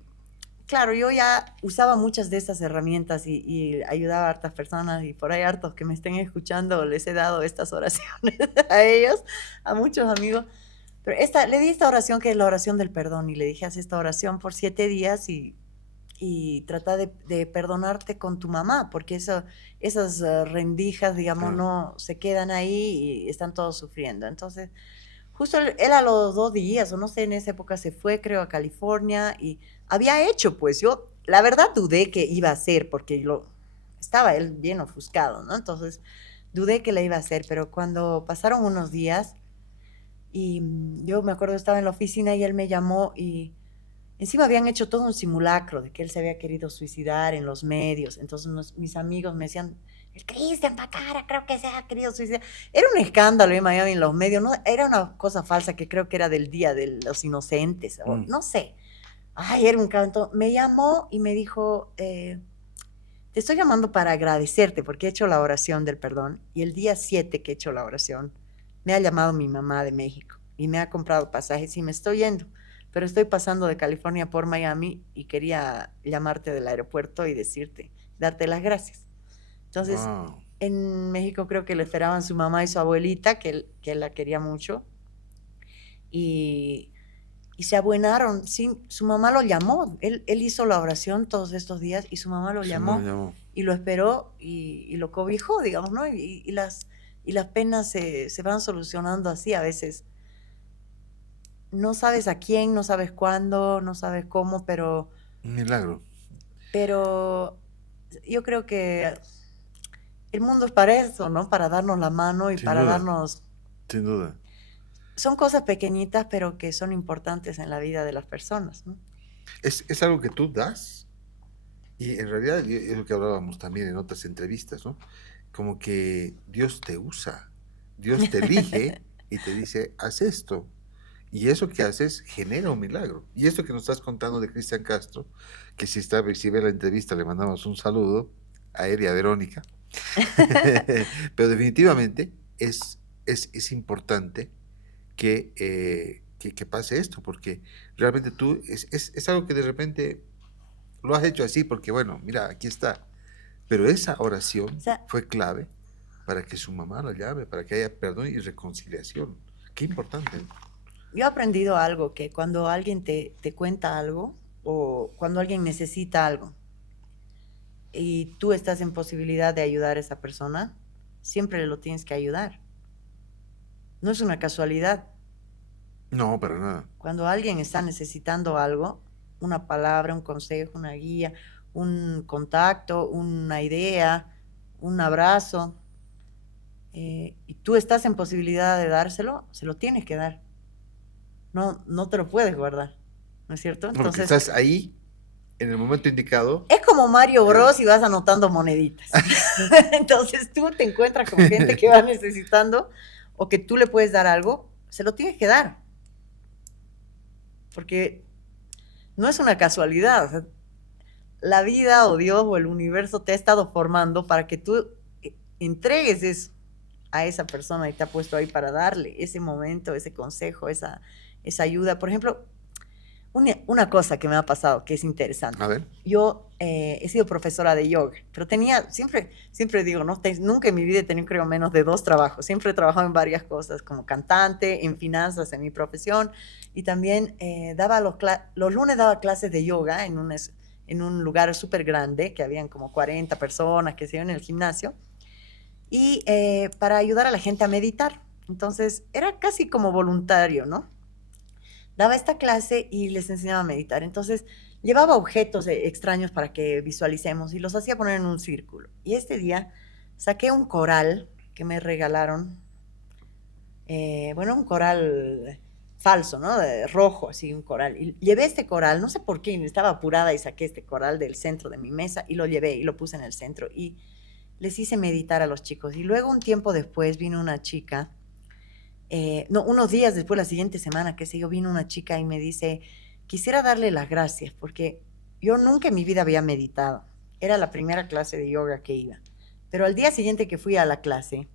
claro, yo ya usaba muchas de estas herramientas y ayudaba a hartas personas y por ahí hartos que me estén escuchando les he dado estas oraciones a ellos, a muchos amigos. Pero le di esta oración que es la oración del perdón y le dije, haz esta oración por 7 días y trata de perdonarte con tu mamá, porque esas rendijas, digamos, Claro. no se quedan ahí y están todos sufriendo. Entonces, justo él a los 2 días, o no sé, en esa época se fue, creo, a California y había hecho, pues yo, la verdad dudé que iba a hacer, porque estaba él bien ofuscado, ¿no? Entonces, dudé que la iba a hacer, pero cuando pasaron unos días y yo me acuerdo, estaba en la oficina y él me llamó y encima habían hecho todo un simulacro de que él se había querido suicidar en los medios. Entonces mis amigos me decían, el Cristian Pacara creo que se ha querido suicidar. Era un escándalo en Miami en los medios, ¿no? Era una cosa falsa que creo que era del Día de los Inocentes, o Mm. no sé. Ay, era un canto. Me llamó y me dijo, te estoy llamando para agradecerte porque he hecho la oración del perdón y el día 7 que he hecho la oración me ha llamado mi mamá de México y me ha comprado pasajes y me estoy yendo, pero estoy pasando de California por Miami y quería llamarte del aeropuerto y decirte, darte las gracias. Entonces, Wow. en México creo que le esperaban su mamá y su abuelita, que él la quería mucho, y, y se abuenaron. Sí, su mamá lo llamó, él hizo la oración todos estos días y su mamá lo Su mamá llamó llamó. y lo esperó y lo cobijó, digamos, ¿no? Y las penas se van solucionando así a veces. No sabes a quién, no sabes cuándo, no sabes cómo, Un milagro, pero yo creo que el mundo es para eso, ¿no? Para darnos la mano y sin para duda, darnos... sin duda. Son cosas pequeñitas, pero que son importantes en la vida de las personas, ¿no? Es algo que tú das y en realidad es lo que hablábamos también en otras entrevistas, ¿no? Como que Dios te usa, Dios te elige y te dice, haz esto. Y eso que haces genera un milagro. Y esto que nos estás contando de Cristian Castro, que si ve la entrevista le mandamos un saludo a él y a Verónica. Pero definitivamente es importante que pase esto, porque realmente tú es algo que de repente lo has hecho así, porque bueno, mira, aquí está. Pero esa O oración sea, fue clave para que su mamá la llame, para que haya perdón y reconciliación. Qué importante. yo he aprendido algo, que cuando alguien te cuenta algo o cuando alguien necesita algo y tú estás en posibilidad de ayudar a esa persona, siempre lo tienes que ayudar. No es una casualidad. No, para nada. Cuando alguien está necesitando algo, una palabra, un consejo, una guía, un contacto, una idea, un abrazo, y tú estás en posibilidad de dárselo, se lo tienes que dar. No te lo puedes guardar, ¿no es cierto? No, porque Entonces, estás ahí en el momento indicado. es como Mario Que, Bros y vas anotando moneditas. Entonces tú te encuentras con gente que va necesitando o que tú le puedes dar algo, se lo tienes que dar. Porque no es una casualidad. O sea, la vida o Dios o el universo te ha estado formando para que tú entregues eso a esa persona y te ha puesto ahí para darle ese momento, ese consejo, esa ayuda. Por ejemplo, una cosa que me ha pasado que es interesante. a ver, Yo he sido profesora de yoga, pero siempre digo, ¿no? Nunca en mi vida he tenido, creo, menos de 2 trabajos. Siempre he trabajado en varias cosas, como cantante, en finanzas, en mi profesión, y también los lunes daba clases de yoga en un lugar súper grande, que habían como 40 personas que se iban en el gimnasio, y para ayudar a la gente a meditar. Entonces, era casi como voluntario, ¿no? Daba esta clase y les enseñaba a meditar. Entonces, llevaba objetos extraños para que visualicemos y los hacía poner en un círculo. Y este día saqué un coral que me regalaron. Bueno, un coral falso, ¿no? De rojo, así un coral. Y llevé este coral, no sé por qué, estaba apurada y saqué este coral del centro de mi mesa y lo llevé y lo puse en el centro y les hice meditar a los chicos. Y luego un tiempo después vino una chica, no, unos días después, la siguiente semana, qué sé yo, vino una chica y me dice, quisiera darle las gracias porque yo nunca en mi vida había meditado. Era la primera clase de yoga que iba. Pero al día siguiente que fui a la clase,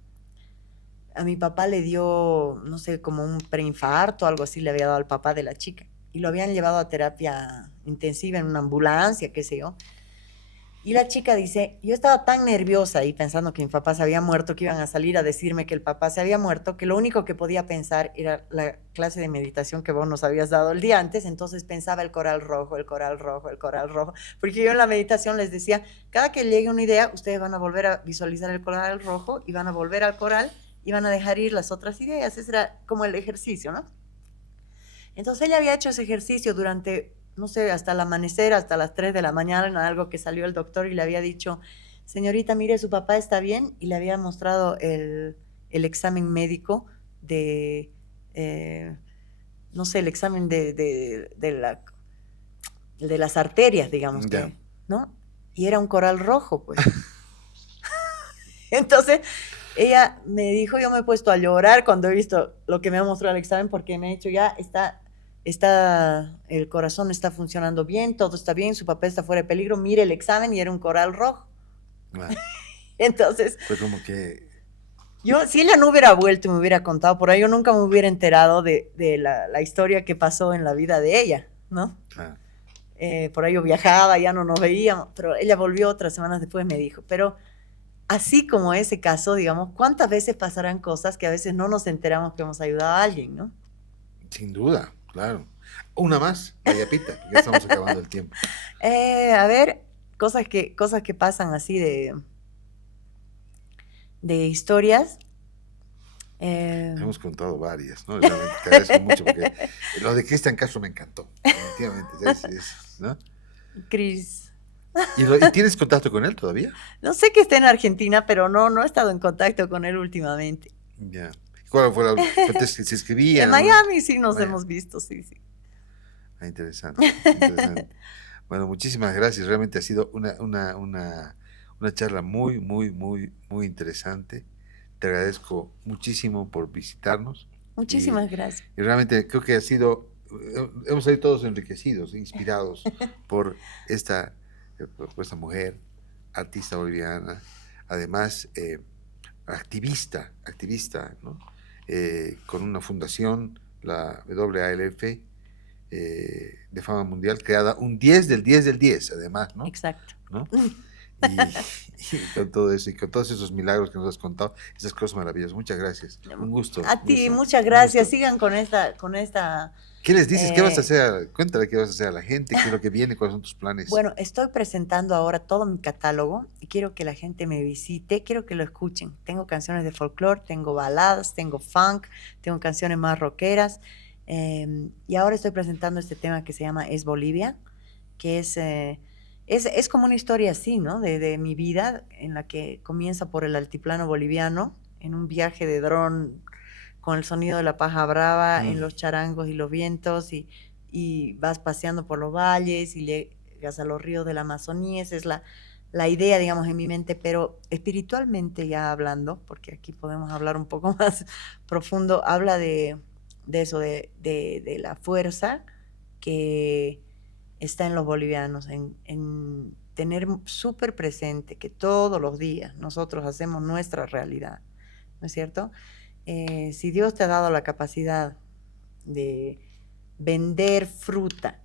a mi papá le dio, no sé, como un preinfarto, algo así le había dado al papá de la chica. Y lo habían llevado a terapia intensiva en una ambulancia, qué sé yo. Y la chica dice, yo estaba tan nerviosa ahí pensando que mi papá se había muerto, que iban a salir a decirme que el papá se había muerto, que lo único que podía pensar era la clase de meditación que vos nos habías dado el día antes. Entonces pensaba el coral rojo, el coral rojo, el coral rojo. Porque yo en la meditación les decía, cada que llegue una idea, ustedes van a volver a visualizar el coral rojo y van a volver al coral y van a dejar ir las otras ideas. Ese era como el ejercicio, ¿no? Entonces ella había hecho ese ejercicio durante, no sé, hasta el amanecer, hasta las 3 de la mañana, algo que salió el doctor y le había dicho, señorita, mire, su papá está bien, y le había mostrado el examen médico de, no sé, el examen de las arterias, digamos, Ya. que, ¿no? Y era un coral rojo, pues. Entonces, ella me dijo, yo me he puesto a llorar cuando he visto lo que me ha mostrado el examen porque me ha dicho, ya el corazón está funcionando bien, todo está bien, su papá está fuera de peligro, mire el examen y era un coral rojo. Claro. Entonces, Fue como que... yo, si ella no hubiera vuelto y me hubiera contado por ahí, yo nunca me hubiera enterado de la historia que pasó en la vida de ella, ¿no? Claro. Por ahí yo viajaba, ya no nos veíamos, pero ella volvió otras semanas después, me dijo, pero así como ese caso, digamos, ¿cuántas veces pasarán cosas que a veces no nos enteramos que hemos ayudado a alguien, ¿no? Sin duda, claro. Una más, Ayapita, ya estamos acabando el tiempo. A ver, cosas que pasan así de historias. Hemos contado varias, ¿no? Realmente te agradezco mucho porque lo de Cristian Castro me encantó, definitivamente, ¿no? Cris, ¿Y tienes contacto con él todavía? no sé que esté en Argentina, pero no he estado en contacto con él últimamente. Ya. ¿Cuál fue la... se En escribían, ¿no? Miami sí nos Vaya. hemos visto, sí, sí. Ah, interesante, interesante. Bueno, muchísimas gracias. Realmente ha sido una charla muy, muy, muy, muy interesante. Te agradezco muchísimo por visitarnos Muchísimas gracias. y realmente creo que ha sido, hemos salido todos enriquecidos, inspirados por por esta mujer, artista boliviana, además activista, ¿no? Con una fundación, la WALF, de fama mundial, creada un 10 del 10 del 10, además, ¿no? Exacto. ¿No? Y con todo eso, y con todos esos milagros que nos has contado, esas cosas maravillosas. Muchas gracias. Un gusto. A ti, gusto, muchas gracias. Sigan con esta. ¿Qué les dices? ¿Qué vas a hacer? Cuéntale qué vas a hacer a la gente, qué es lo que viene, cuáles son tus planes. Bueno, estoy presentando ahora todo mi catálogo y quiero que la gente me visite, quiero que lo escuchen. Tengo canciones de folclore, tengo baladas, tengo funk, tengo canciones más rockeras. Y ahora estoy presentando este tema que se llama Es Bolivia, que es como una historia así, ¿no? De mi vida, en la que comienza por el altiplano boliviano, en un viaje de dron con el sonido de la paja brava, en los charangos y los vientos, y vas paseando por los valles y llegas a los ríos de la Amazonía. Esa es la idea, digamos, en mi mente, pero espiritualmente ya hablando, porque aquí podemos hablar un poco más profundo, habla de eso, de la fuerza que está en los bolivianos, en tener súper presente que todos los días nosotros hacemos nuestra realidad, ¿no es cierto? Si Dios te ha dado la capacidad de vender fruta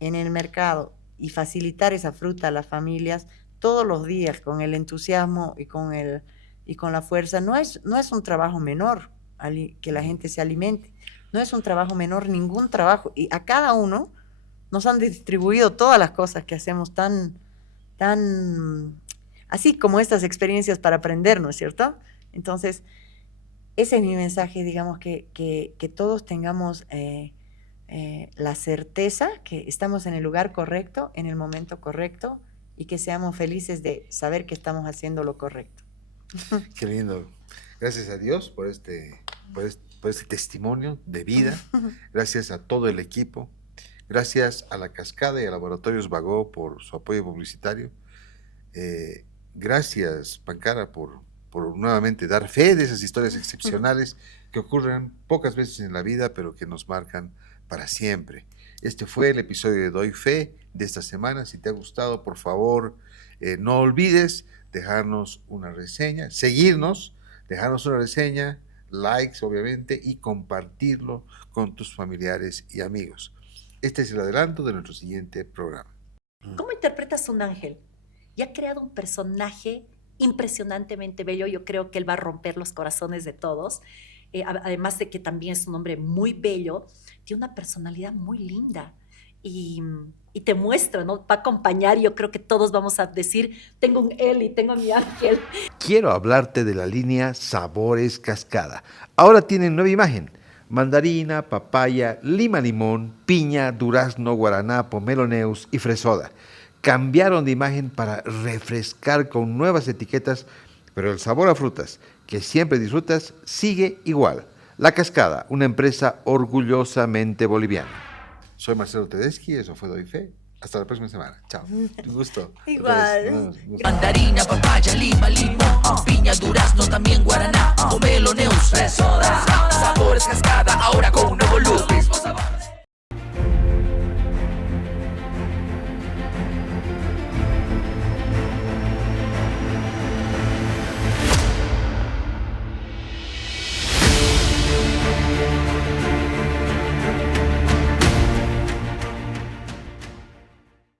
en el mercado y facilitar esa fruta a las familias todos los días con el entusiasmo y con la fuerza, no es un trabajo menor que la gente se alimente, no es un trabajo menor, ningún trabajo, y a cada uno nos han distribuido todas las cosas que hacemos tan así como estas experiencias para aprender, ¿no es cierto? Entonces, ese es mi mensaje, digamos, que todos tengamos la certeza que estamos en el lugar correcto, en el momento correcto, y que seamos felices de saber que estamos haciendo lo correcto. Qué lindo. Gracias a Dios por por este testimonio de vida, gracias a todo el equipo, gracias a La Cascada y a Laboratorios Bagó por su apoyo publicitario. Gracias, Pankara, por nuevamente dar fe de esas historias excepcionales que ocurren pocas veces en la vida, pero que nos marcan para siempre. Este fue el episodio de Doy Fe de esta semana. Si te ha gustado, por favor, no olvides dejarnos una reseña, seguirnos, dejarnos una reseña, likes, obviamente, y compartirlo con tus familiares y amigos. Este es el adelanto de nuestro siguiente programa. ¿Cómo interpretas un ángel? Y ha creado un personaje impresionantemente bello. Yo creo que él va a romper los corazones de todos. Además de que también es un hombre muy bello, tiene una personalidad muy linda y te muestra, ¿no? Va a acompañar y yo creo que todos vamos a decir, tengo un él y tengo mi ángel. Quiero hablarte de la línea Sabores Cascada. Ahora tienen nueva imagen: mandarina, papaya, lima limón, piña, durazno, guaraná, pomeloneus y fresoda. Cambiaron de imagen para refrescar con nuevas etiquetas, pero el sabor a frutas que siempre disfrutas sigue igual. La Cascada, una empresa orgullosamente boliviana. Soy Marcelo Tedeschi, eso fue Doy Fe. Hasta la próxima semana. Chao. Un gusto. Igual. Mandarina, papaya, lima, limón, piña, durazno, también guaraná, pomeloneus, fresoda, sabores Cascada.